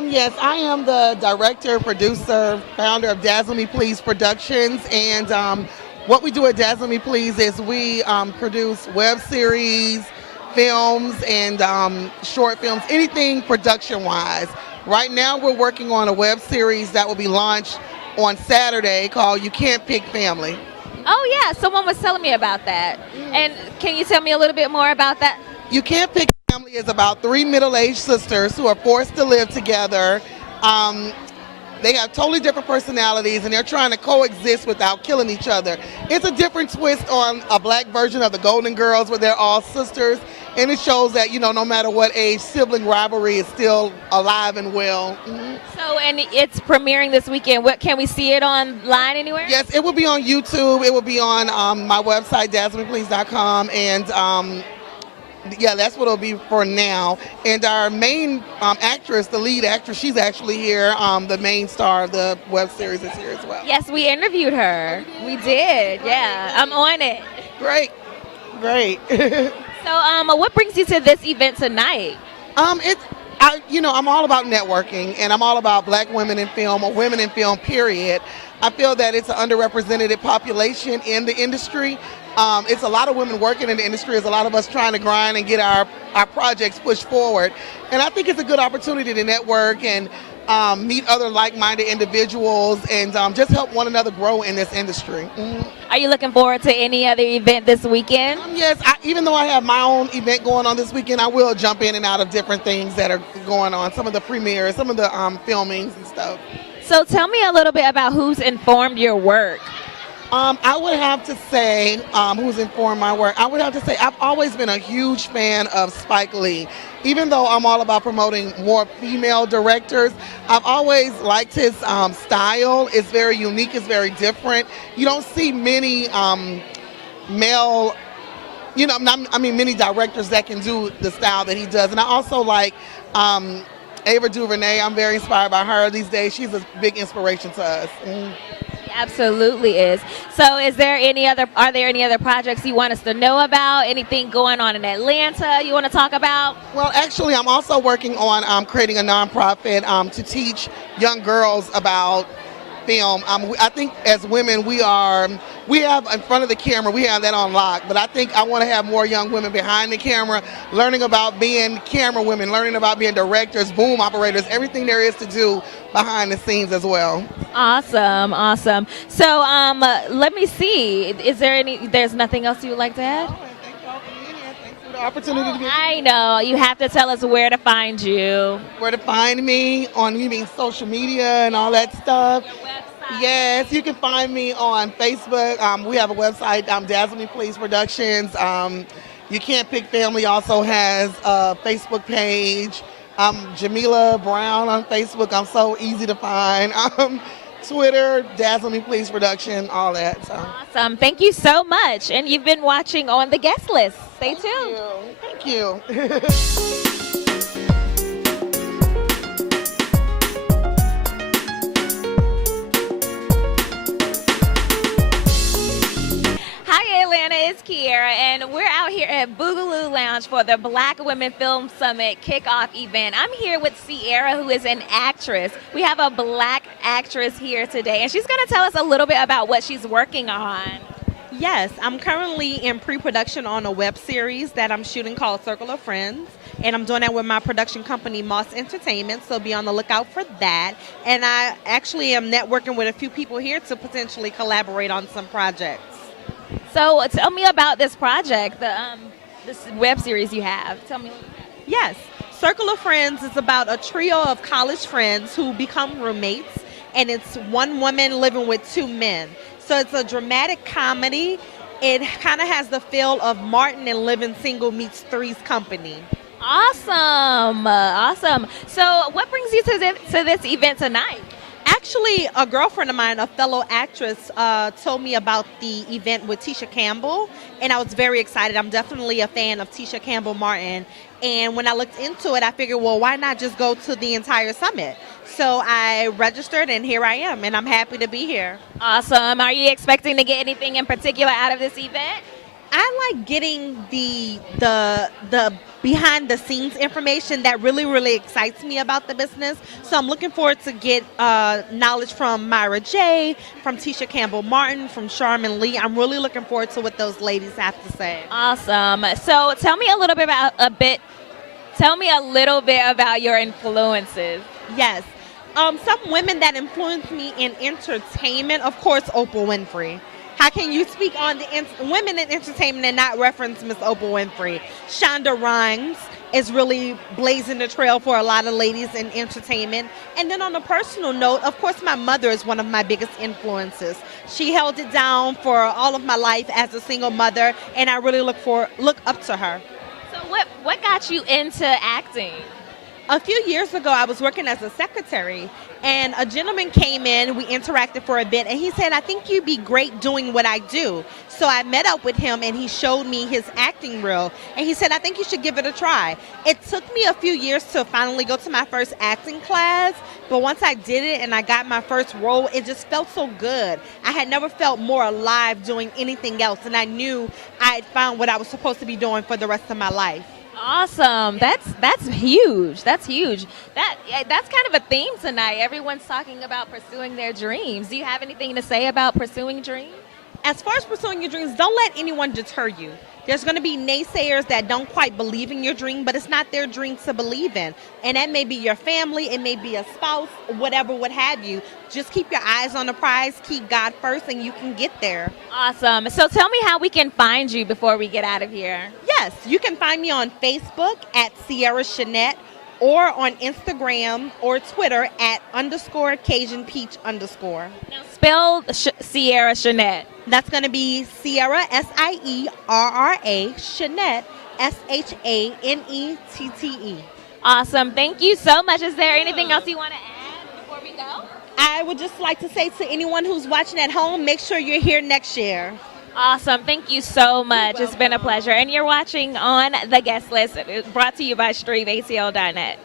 Yes, I am the director, producer, founder of Dazzle Me Please Productions, and what we do at Dazzle Me Please is we produce web series, films, and short films, anything production-wise. Right now we're working on a web series that will be launched on Saturday called You Can't Pick Family. Oh yeah, someone was telling me about that. And can you tell me a little bit more about that? You Can't Pick Family is about three middle-aged sisters who are forced to live together. They have totally different personalities, and they're trying to coexist without killing each other. It's a different twist on a black version of the Golden Girls, where they're all sisters, and it shows that, you know, no matter what age, sibling rivalry is still alive and well. So, and it's premiering this weekend. What, can we see it online anywhere? Yes, it will be on YouTube. It will be on my website, dazzlemeplease.com, and yeah, that's what it'll be for now. And our main actress, the lead actress, she's actually here. The main star of the web series is here as well. Yes, we interviewed her. We did. Yeah, I'm on it. Great. So, what brings you to this event tonight? I'm all about networking, and I'm all about black women in film, or women in film, period. I feel that it's an underrepresented population in the industry. It's a lot of women working in the industry. There's a lot of us trying to grind and get our projects pushed forward. And I think it's a good opportunity to network and meet other like-minded individuals and just help one another grow in this industry. Are you looking forward to any other event this weekend? Yes, even though I have my own event going on this weekend, I will jump in and out of different things that are going on, some of the premieres, some of the filmings and stuff. So tell me a little bit about who's informed your work. I would have to say, who's informed my work, I would have to say I've always been a huge fan of Spike Lee. Even though I'm all about promoting more female directors, I've always liked his style. It's very unique, it's very different. You don't see many male, many directors that can do the style that he does. And I also like Ava DuVernay. I'm very inspired by her these days. She's a big inspiration to us. Absolutely is. So are there any other projects you want us to know about? Anything going on in Atlanta you want to talk about? Well, actually, I'm also working on creating a nonprofit to teach young girls about film. I think as women, we have in front of the camera, we have that on lock, but I think I want to have more young women behind the camera, learning about being camera women, learning about being directors, boom operators, everything there is to do behind the scenes as well. Awesome. So let me see. There's nothing else you would like to add? Thank you all for being here. Thanks for the opportunity to be here. I know. You have to tell us where to find you. Where to find me on social media and all that stuff. Yes, you can find me on Facebook. We have a website, Dazzle Me Please Productions. You Can't Pick Family also has a Facebook page. Jamila Brown on Facebook. I'm so easy to find. Twitter, Dazzle Me Please Production, all that. So. Awesome. Thank you so much. And you've been watching On the Guest List. Stay tuned. Thank you. Hi Atlanta, it's Kiera, and we're out here at Boogaloo Lounge for the Black Women Film Summit kickoff event. I'm here with Sierra, who is an actress. We have a black actress here today, and she's going to tell us a little bit about what she's working on. Yes, I'm currently in pre-production on a web series that I'm shooting called Circle of Friends, and I'm doing that with my production company, Moss Entertainment, so be on the lookout for that. And I actually am networking with a few people here to potentially collaborate on some projects. So tell me about this project, this web series you have. Tell me a little bit. Yes, Circle of Friends is about a trio of college friends who become roommates, and it's one woman living with two men. So it's a dramatic comedy. It kind of has the feel of Martin and Living Single meets Three's Company. Awesome. So what brings you to this event tonight? Actually, a girlfriend of mine, a fellow actress, told me about the event with Tisha Campbell, and I was very excited. I'm definitely a fan of Tisha Campbell Martin. And when I looked into it, I figured, well, why not just go to the entire summit? So I registered, and here I am, and I'm happy to be here. Awesome. Are you expecting to get anything in particular out of this event? I like getting the behind the scenes information that really excites me about the business. So I'm looking forward to get knowledge from Myra J, from Tisha Campbell Martin, from Charmin Lee. I'm really looking forward to what those ladies have to say. Awesome. So tell me a little bit about your influences. Yes. Some women that influenced me in entertainment, of course, Oprah Winfrey. How can you speak on the women in entertainment and not reference Miss Oprah Winfrey? Shonda Rhimes is really blazing the trail for a lot of ladies in entertainment. And then on a personal note, of course, my mother is one of my biggest influences. She held it down for all of my life as a single mother, and I really look up to her. So what got you into acting? A few years ago, I was working as a secretary, and a gentleman came in. We interacted for a bit, and he said, I think you'd be great doing what I do. So I met up with him, and he showed me his acting reel, and he said, I think you should give it a try. It took me a few years to finally go to my first acting class, but once I did it and I got my first role, it just felt so good. I had never felt more alive doing anything else, and I knew I had found what I was supposed to be doing for the rest of my life. Awesome. That's huge. That's huge. That's kind of a theme tonight. Everyone's talking about pursuing their dreams. Do you have anything to say about pursuing dreams? As far as pursuing your dreams, don't let anyone deter you. There's going to be naysayers that don't quite believe in your dream, but it's not their dream to believe in. And that may be your family, it may be a spouse, whatever, what have you. Just keep your eyes on the prize, keep God first, and you can get there. Awesome. So tell me how we can find you before we get out of here. Yes, you can find me on Facebook at Sierra Shanette, or on Instagram or Twitter at _Cajun Peach _. Now spell Sierra Shanette. That's going to be Sierra, Sierra, Shanette, Shanette. Awesome. Thank you so much. Is there anything else you want to add before we go? I would just like to say to anyone who's watching at home, make sure you're here next year. Awesome. Thank you so much. It's been a pleasure. And you're watching on The Guest List, brought to you by StreamATL.net.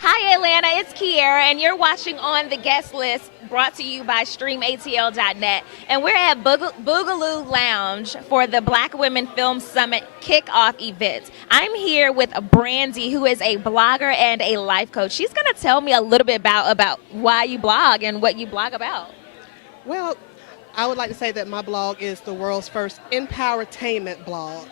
Hi, Atlanta. It's Kiera, and you're watching on The Guest List, brought to you by StreamATL.net. And we're at Boogaloo Lounge for the Black Women Film Summit kickoff event. I'm here with Brandy, who is a blogger and a life coach. She's going to tell me a little bit about why you blog and what you blog about. Well, I would like to say that my blog is the world's first empowertainment blog.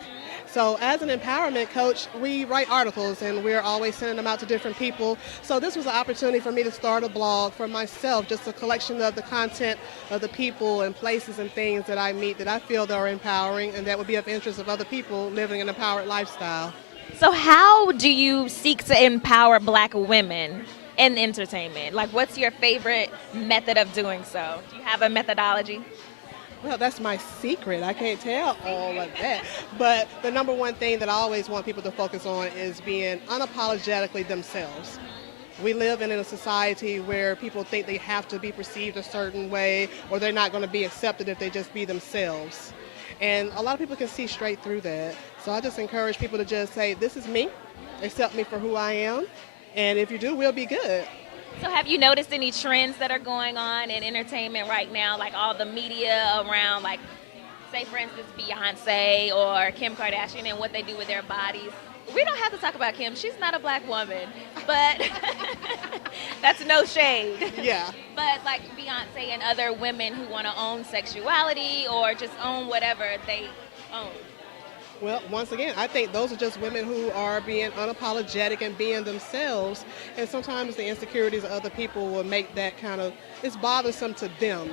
So as an empowerment coach, we write articles and we're always sending them out to different people. So this was an opportunity for me to start a blog for myself, just a collection of the content of the people and places and things that I meet that I feel that are empowering and that would be of interest of other people living an empowered lifestyle. So how do you seek to empower Black women in entertainment? Like, what's your favorite method of doing so? Do you have a methodology? Well, that's my secret. I can't tell all of that. But the number one thing that I always want people to focus on is being unapologetically themselves. We live in a society where people think they have to be perceived a certain way or they're not going to be accepted if they just be themselves. And a lot of people can see straight through that. So I just encourage people to just say, this is me, accept me for who I am, and if you do, we'll be good. So have you noticed any trends that are going on in entertainment right now, like all the media around, like, say, for instance, Beyonce or Kim Kardashian and what they do with their bodies? We don't have to talk about Kim. She's not a Black woman, but that's no shade. Yeah. But like Beyonce and other women who want to own sexuality or just own whatever they own. Well, once again, I think those are just women who are being unapologetic and being themselves. And sometimes the insecurities of other people will make that kind of, it's bothersome to them.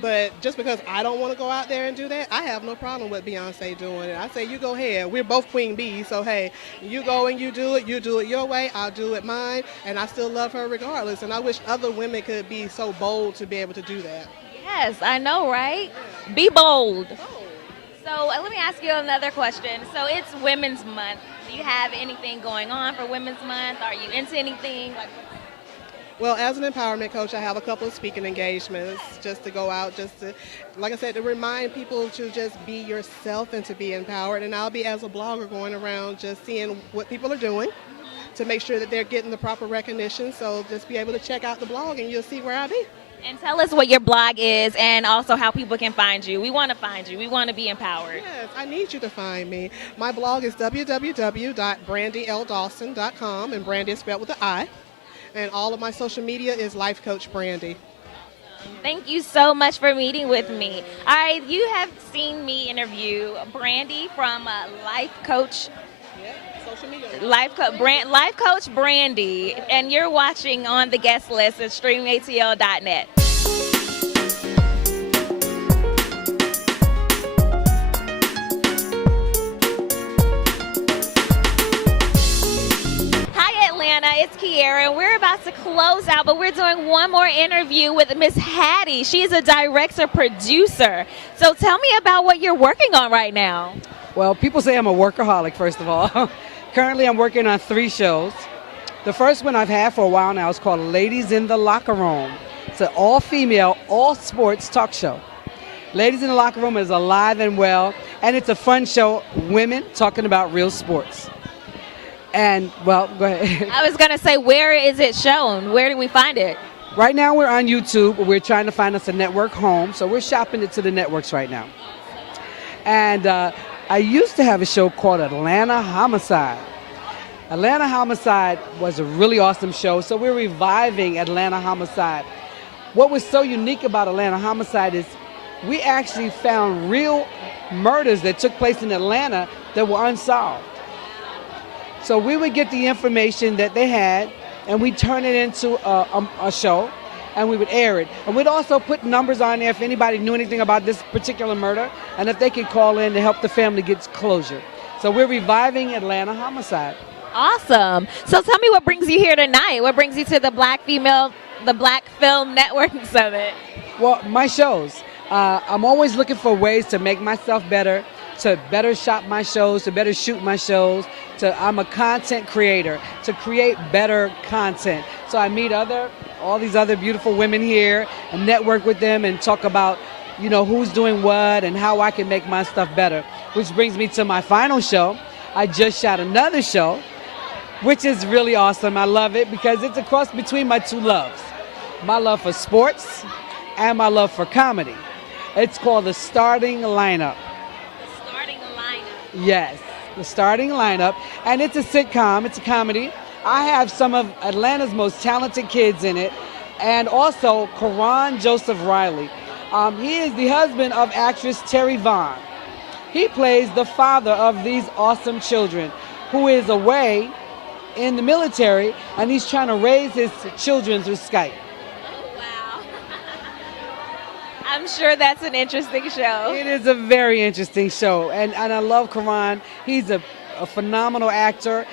But just because I don't want to go out there and do that, I have no problem with Beyonce doing it. I say, you go ahead. We're both queen bees. So, hey, you go and you do it your way. I'll do it mine. And I still love her regardless. And I wish other women could be so bold to be able to do that. Yes, I know, right? Be bold. So let me ask you another question. So it's Women's Month. Do you have anything going on for Women's Month? Are you into anything? Well, as an empowerment coach, I have a couple of speaking engagements just to go out, just to, like I said, to remind people to just be yourself and to be empowered. And I'll be, as a blogger, going around just seeing what people are doing to make sure that they're getting the proper recognition. So just be able to check out the blog and you'll see where I'll be. And tell us what your blog is and also how people can find you. We want to find you. We want to be empowered. Yes, I need you to find me. My blog is www.brandyldawson.com, and Brandy is spelled with an I. And all of my social media is Life Coach Brandy. Thank you so much for meeting with me. All right, you have seen me interview Brandy from Life Coach. Yep, Life Coach Brandy, and you're watching On the Guest List at StreamATL.net. Hi Atlanta, it's Kiera, and we're about to close out, but we're doing one more interview with Miss Hattie. She's a director producer. So tell me about what you're working on right now. Well, people say I'm a workaholic, first of all. Currently, I'm working on 3 shows. The first one I've had for a while now is called Ladies in the Locker Room. It's an all-female, all-sports talk show. Ladies in the Locker Room is alive and well, and it's a fun show, women talking about real sports. And, well, go ahead. I was going to say, where is it shown? Where do we find it? Right now, we're on YouTube. We're trying to find us a network home, so we're shopping it to the networks right now. And I used to have a show called Atlanta Homicide. Atlanta Homicide was a really awesome show, so we're reviving Atlanta Homicide. What was so unique about Atlanta Homicide is we actually found real murders that took place in Atlanta that were unsolved. So we would get the information that they had, and we'd turn it into a show, and we would air it. And we'd also put numbers on there if anybody knew anything about this particular murder, and if they could call in to help the family get closure. So we're reviving Atlanta Homicide. Awesome. So tell me what brings you here tonight. What brings you to the Black Film Network Summit? Well, my shows. I'm always looking for ways to make myself better, to better shop my shows, to better shoot my shows. I'm a content creator, to create better content. So I meet all these other beautiful women here and network with them and talk about, who's doing what and how I can make my stuff better. Which brings me to my final show. I just shot another show, which is really awesome. I love it because it's a cross between my 2 loves. My love for sports and my love for comedy. It's called The Starting Lineup. The Starting Lineup. Yes, The Starting Lineup. And it's a sitcom, it's a comedy. I have some of Atlanta's most talented kids in it, and also Karan Joseph Riley. He is the husband of actress Terry Vaughn. He plays the father of these awesome children who is away in the military, and he's trying to raise his children through Skype. Oh, wow. I'm sure that's an interesting show. It is a very interesting show, and I love Karan. He's a phenomenal actor.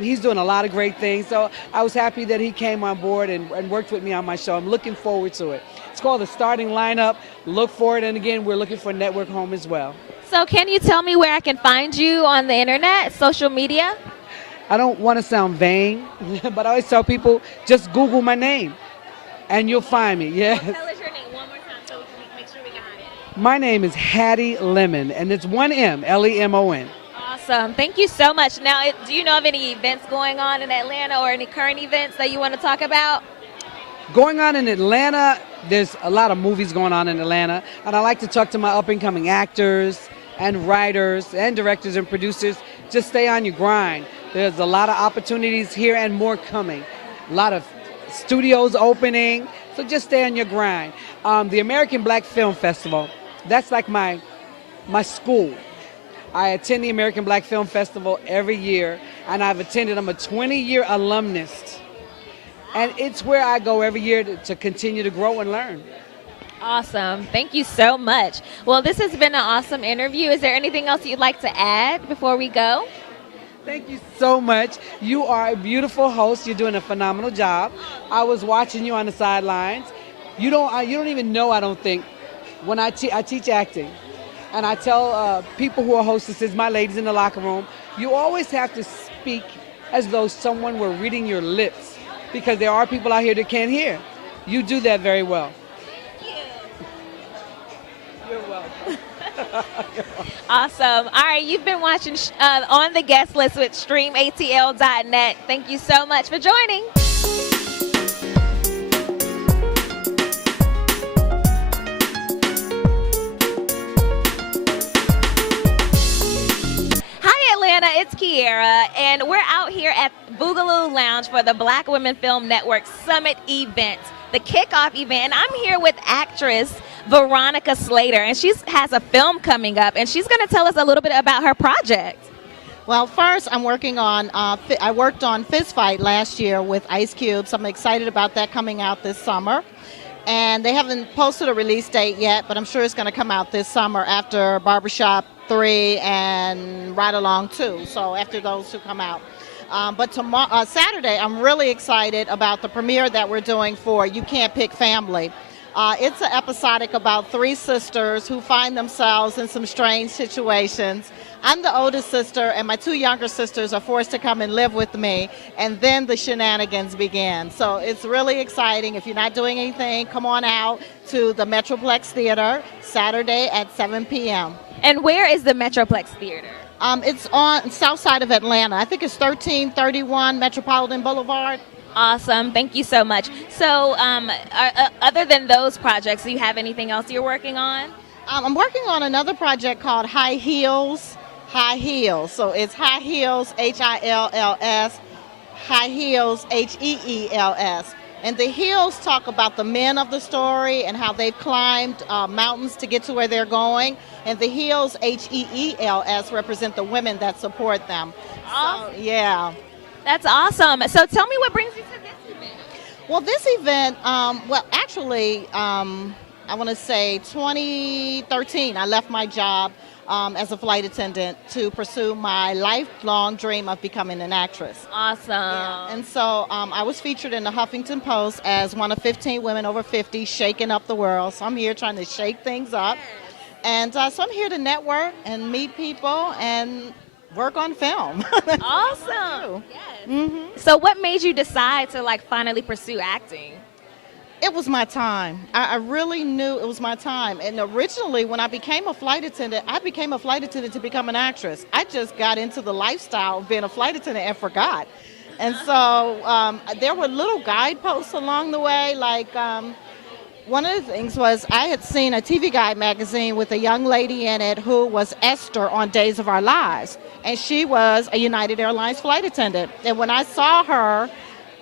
He's doing a lot of great things, so I was happy that he came on board and worked with me on my show. I'm looking forward to it. It's called The Starting Lineup. Look for it, and again, we're looking for a network home as well. So can you tell me where I can find you on the internet, social media? I don't want to sound vain, but I always tell people, just Google my name, and you'll find me. Yeah. Tell us your name one more time so we can make sure we got it. My name is Hattie Lemon, and it's 1 M, Lemon. Awesome. Thank you so much. Now, do you know of any events going on in Atlanta or any current events that you want to talk about? Going on in Atlanta, there's a lot of movies going on in Atlanta, and I like to talk to my up-and-coming actors and writers and directors and producers. Just stay on your grind. There's a lot of opportunities here and more coming. A lot of studios opening, so just stay on your grind. The American Black Film Festival, that's like my school. I attend the American Black Film Festival every year, and I'm a 20-year alumnus. And it's where I go every year to continue to grow and learn. Awesome. Thank you so much. Well, this has been an awesome interview. Is there anything else you'd like to add before we go? Thank you so much. You are a beautiful host. You're doing a phenomenal job. I was watching you on the sidelines. You don't even know, I don't think, when I teach acting. And I tell people who are hostesses, my ladies in the locker room, you always have to speak as though someone were reading your lips, because there are people out here that can't hear. You do that very well. You're welcome. Awesome. All right, you've been watching On the Guest List with StreamATL.net. Thank you so much for joining. Hi, Atlanta. It's Kiera, and we're out here at Boogaloo Lounge for the Black Women Film Network Summit event, the kickoff event. And I'm here with actress Veronica Slater, and she has a film coming up, and she's going to tell us a little bit about her project. Well, first, I'm working on, I worked on Fist Fight last year with Ice Cube, so I'm excited about that coming out this summer. And they haven't posted a release date yet, but I'm sure it's going to come out this summer after Barbershop 3 and Ride Along 2, so after those two come out. But tomorrow, Saturday, I'm really excited about the premiere that we're doing for You Can't Pick Family. It's an episodic about 3 sisters who find themselves in some strange situations. I'm the oldest sister, and my 2 younger sisters are forced to come and live with me, and then the shenanigans begin. So it's really exciting. If you're not doing anything, come on out to the Metroplex Theater Saturday at 7 p.m. And where is the Metroplex Theater? It's on south side of Atlanta. I think it's 1331 Metropolitan Boulevard. Awesome. Thank you so much. So other than those projects, do you have anything else you're working on? I'm working on another project called High Heels, High Heels. So it's High Heels, Hills, High Heels, Heels. And the heels talk about the men of the story and how they've climbed mountains to get to where they're going. And the heels, Heels, represent the women that support them. Awesome. So, yeah. That's awesome. So tell me what brings you to this event. Well, this event, I want to say 2013, I left my job as a flight attendant to pursue my lifelong dream of becoming an actress. Awesome. Yeah. And so I was featured in the Huffington Post as one of 15 women over 50 shaking up the world. So I'm here trying to shake things up. And so I'm here to network and meet people and work on film. Awesome. Yes. Mm-hmm. So what made you decide to finally pursue acting? It was my time. I really knew it was my time. And originally, when I became a flight attendant, I became a flight attendant to become an actress. I just got into the lifestyle of being a flight attendant and forgot. And so there were little guideposts along the way. One of the things was I had seen a TV Guide magazine with a young lady in it who was Esther on Days of Our Lives. And she was a United Airlines flight attendant. And when I saw her,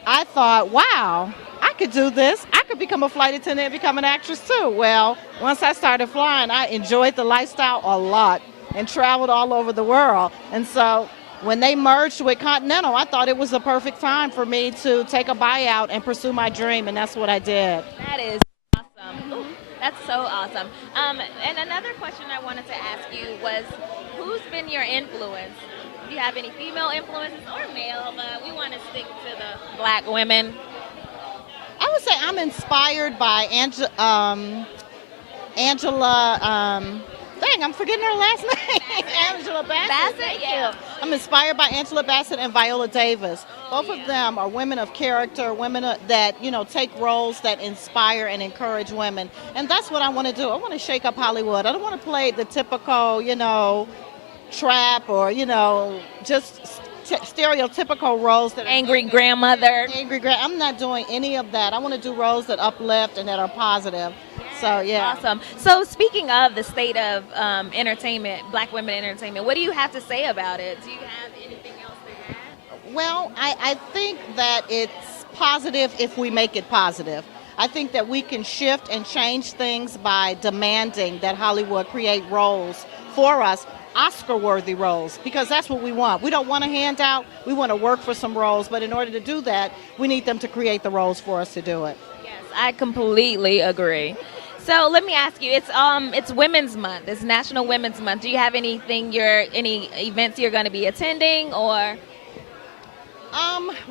I thought, wow, I could do this. I could become a flight attendant and become an actress too. Well, once I started flying, I enjoyed the lifestyle a lot and traveled all over the world. And so when they merged with Continental, I thought it was the perfect time for me to take a buyout and pursue my dream, and that's what I did. That is awesome. Ooh, that's so awesome. And another question I wanted to ask you was, who's been your influence? Do you have any female influences or male? But we want to stick to the Black women. I would say I'm inspired by Angela, dang, I'm forgetting her last name. Angela Bassett. Bassett, yeah. I'm inspired by Angela Bassett and Viola Davis. Both of them are women of character, women that, take roles that inspire and encourage women. And that's what I want to do. I want to shake up Hollywood. I don't want to play the typical, trap or, just stereotypical roles that angry grandmother. I'm not doing any of that. I want to do roles that uplift and that are positive. So yeah. Awesome. So speaking of the state of entertainment, Black women entertainment, what do you have to say about it? Do you have anything else to add? Well, I think that it's positive if we make it positive. I think that we can shift and change things by demanding that Hollywood create roles for us, Oscar-worthy roles, because that's what we want. We don't want a handout. We want to work for some roles, but in order to do that, we need them to create the roles for us to do it. Yes, I completely agree. So let me ask you, it's Women's Month. It's National Women's Month. Do you have any events you're going to be attending or?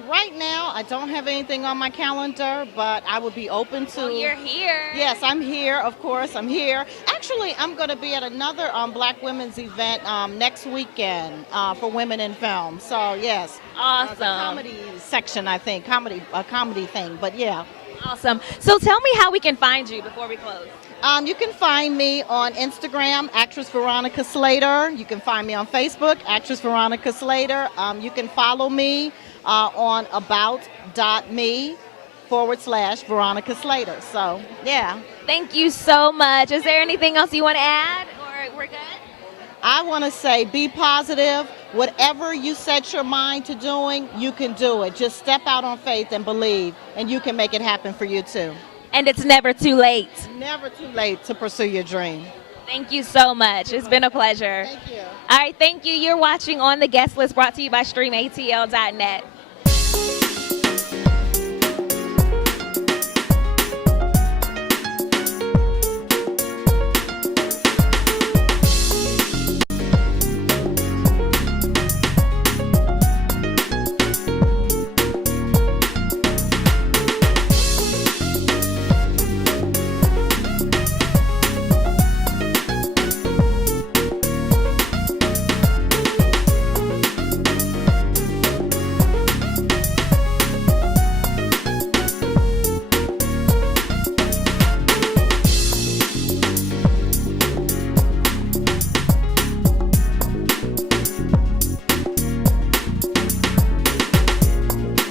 Right now, I don't have anything on my calendar, but I would be open to. Well, you're here. Yes, I'm here. Of course, I'm here. Actually, I'm going to be at another Black women's event next weekend for women in film. So yes. Awesome. The comedy section, I think, a comedy thing. But yeah. Awesome. So tell me how we can find you before we close. You can find me on Instagram, Actress Veronica Slater. You can find me on Facebook, Actress Veronica Slater. You can follow me on about.me/Veronica Slater. So, yeah. Thank you so much. Is there anything else you want to add, or we're good? I want to say be positive. Whatever you set your mind to doing, you can do it. Just step out on faith and believe, and you can make it happen for you too. And it's never too late. Never too late to pursue your dream. Thank you so much. It's been a pleasure. Thank you. All right, thank you. You're watching On the Guest List, brought to you by StreamATL.net.